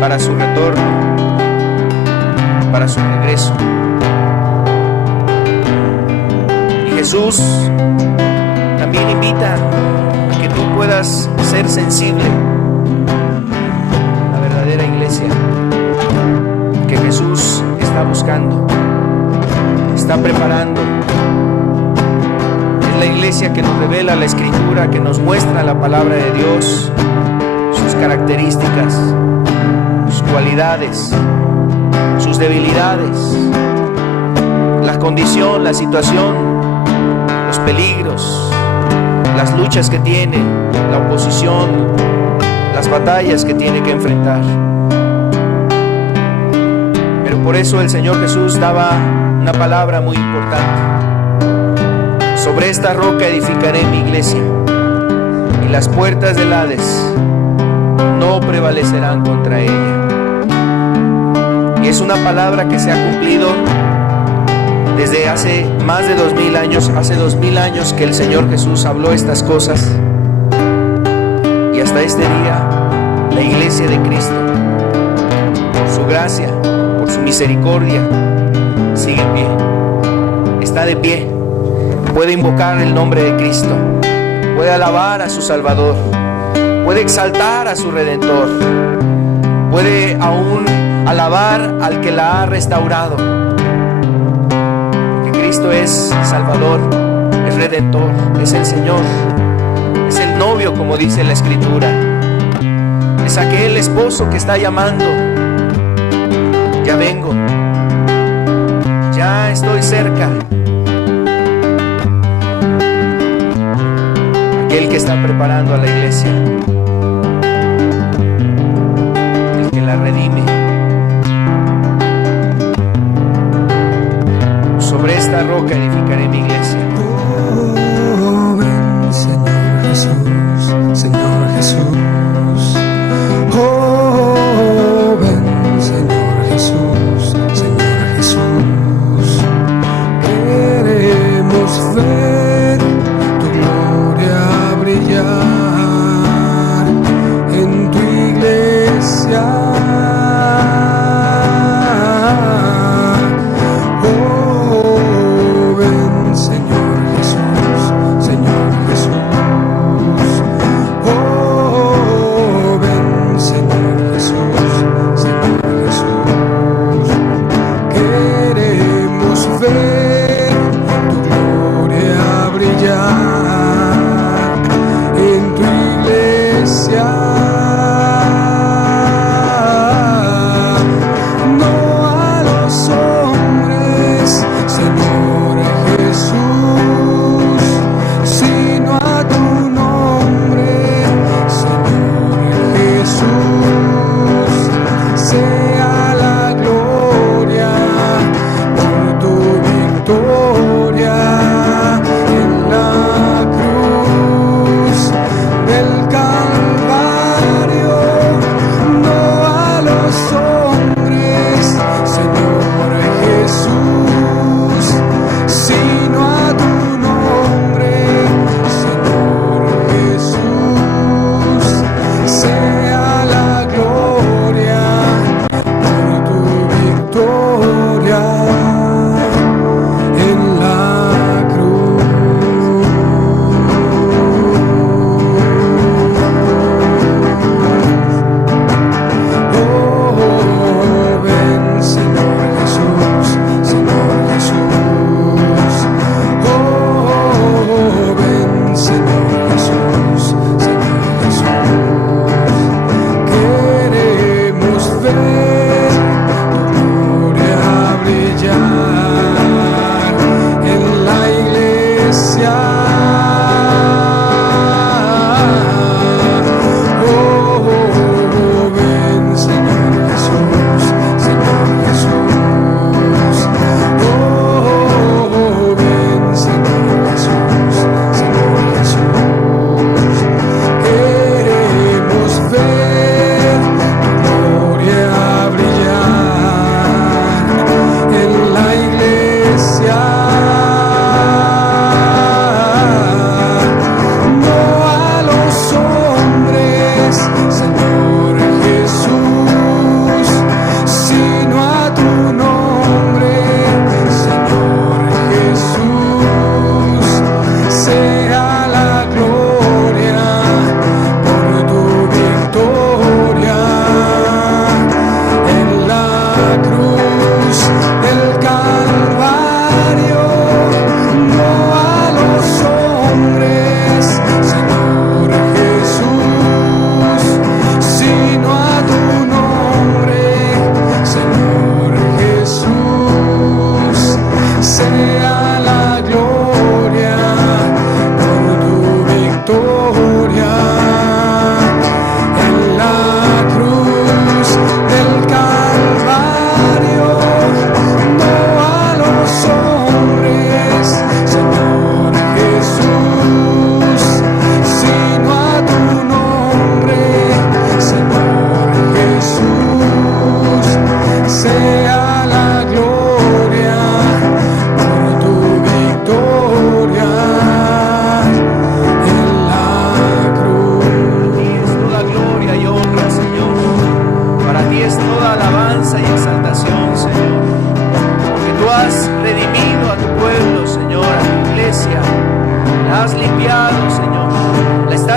para su retorno, para su regreso. Y Jesús también invita a que tú puedas ser sensible a la verdadera iglesia que Jesús está buscando, está preparando. Es la iglesia que nos revela la Escritura, que nos muestra la palabra de Dios, sus características, sus cualidades, sus debilidades, la condición, la situación, los peligros, las luchas que tiene, la oposición, las batallas que tiene que enfrentar. Pero por eso el Señor Jesús daba una palabra muy importante: sobre esta roca edificaré mi iglesia, y las puertas del Hades no prevalecerán contra ella. Y es una palabra que se ha cumplido desde hace más de 2000 años. Hace 2000 años que el Señor Jesús habló estas cosas, y hasta este día la iglesia de Cristo, por su gracia, por su misericordia, sigue en pie, está de pie, puede invocar el nombre de Cristo, puede alabar a su Salvador, puede exaltar a su Redentor, puede aún alabar al que la ha restaurado. Que Cristo es Salvador, es Redentor, es el Señor, es el novio, como dice la Escritura, es aquel esposo que está llamando: ya vengo, ya estoy cerca. Aquel que está preparando a la iglesia, el que la redime. Sobre esta roca edificaré mi iglesia. Oh, ven, Señor Jesús, Señor Jesús. Oh, ven, Señor Jesús, Señor Jesús. Queremos ver tu gloria brillar en tu iglesia. En tu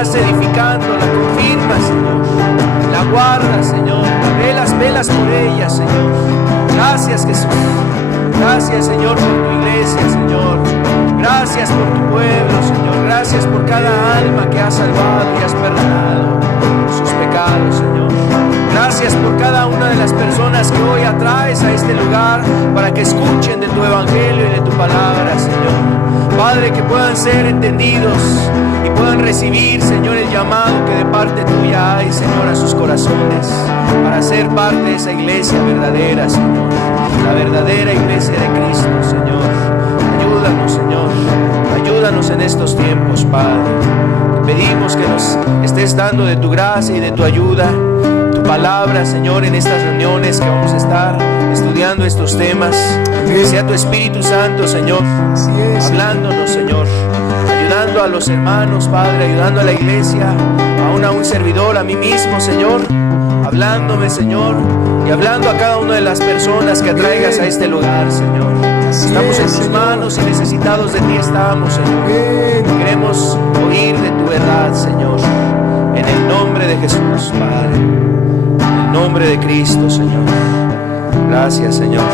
estás edificando, la confirmas, Señor. La guardas, Señor. Velas por ella, Señor. Gracias, Jesús. Gracias, Señor, por tu iglesia, Señor. Gracias por tu pueblo, Señor. Gracias por cada alma que has salvado y has perdonado sus pecados, Señor. Gracias por cada una de las personas que hoy atraes a este lugar para que escuchen de tu evangelio y de tu palabra, Señor. Padre, que puedan ser entendidos y puedan recibir, Señor, el llamado que de parte tuya hay, Señor, a sus corazones para ser parte de esa iglesia verdadera, Señor. La verdadera iglesia de Cristo, Señor. Ayúdanos, Señor. Ayúdanos en estos tiempos, Padre. Te pedimos que nos estés dando de tu gracia y de tu ayuda, tu palabra, Señor, en estas reuniones que vamos a estar estudiando estos temas. Que sea tu Espíritu Santo, Señor, hablándonos, Señor, ayudando a los hermanos, Padre, ayudando a la iglesia, aún a un servidor, a mí mismo, Señor, hablándome, Señor, y hablando a cada una de las personas que atraigas a este lugar, Señor. Estamos en tus manos y necesitados de ti estamos, Señor. Queremos oír de tu verdad, Señor, en el nombre de Jesús, Padre, en el nombre de Cristo, Señor. Gracias, Señor.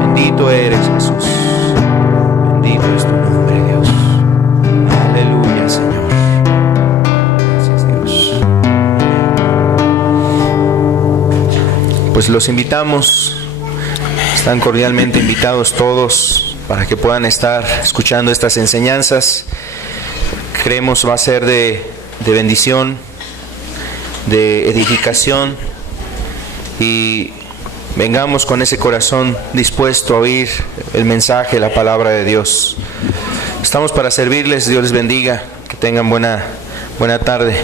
Bendito eres, Jesús. Bendito es tu nombre, Dios. Aleluya, Señor. Gracias, Dios. Pues los invitamos, están cordialmente invitados todos para que puedan estar escuchando estas enseñanzas. Creemos va a ser de bendición, de edificación, y vengamos con ese corazón dispuesto a oír el mensaje, la palabra de Dios. Estamos para servirles. Dios les bendiga. Que tengan buena tarde.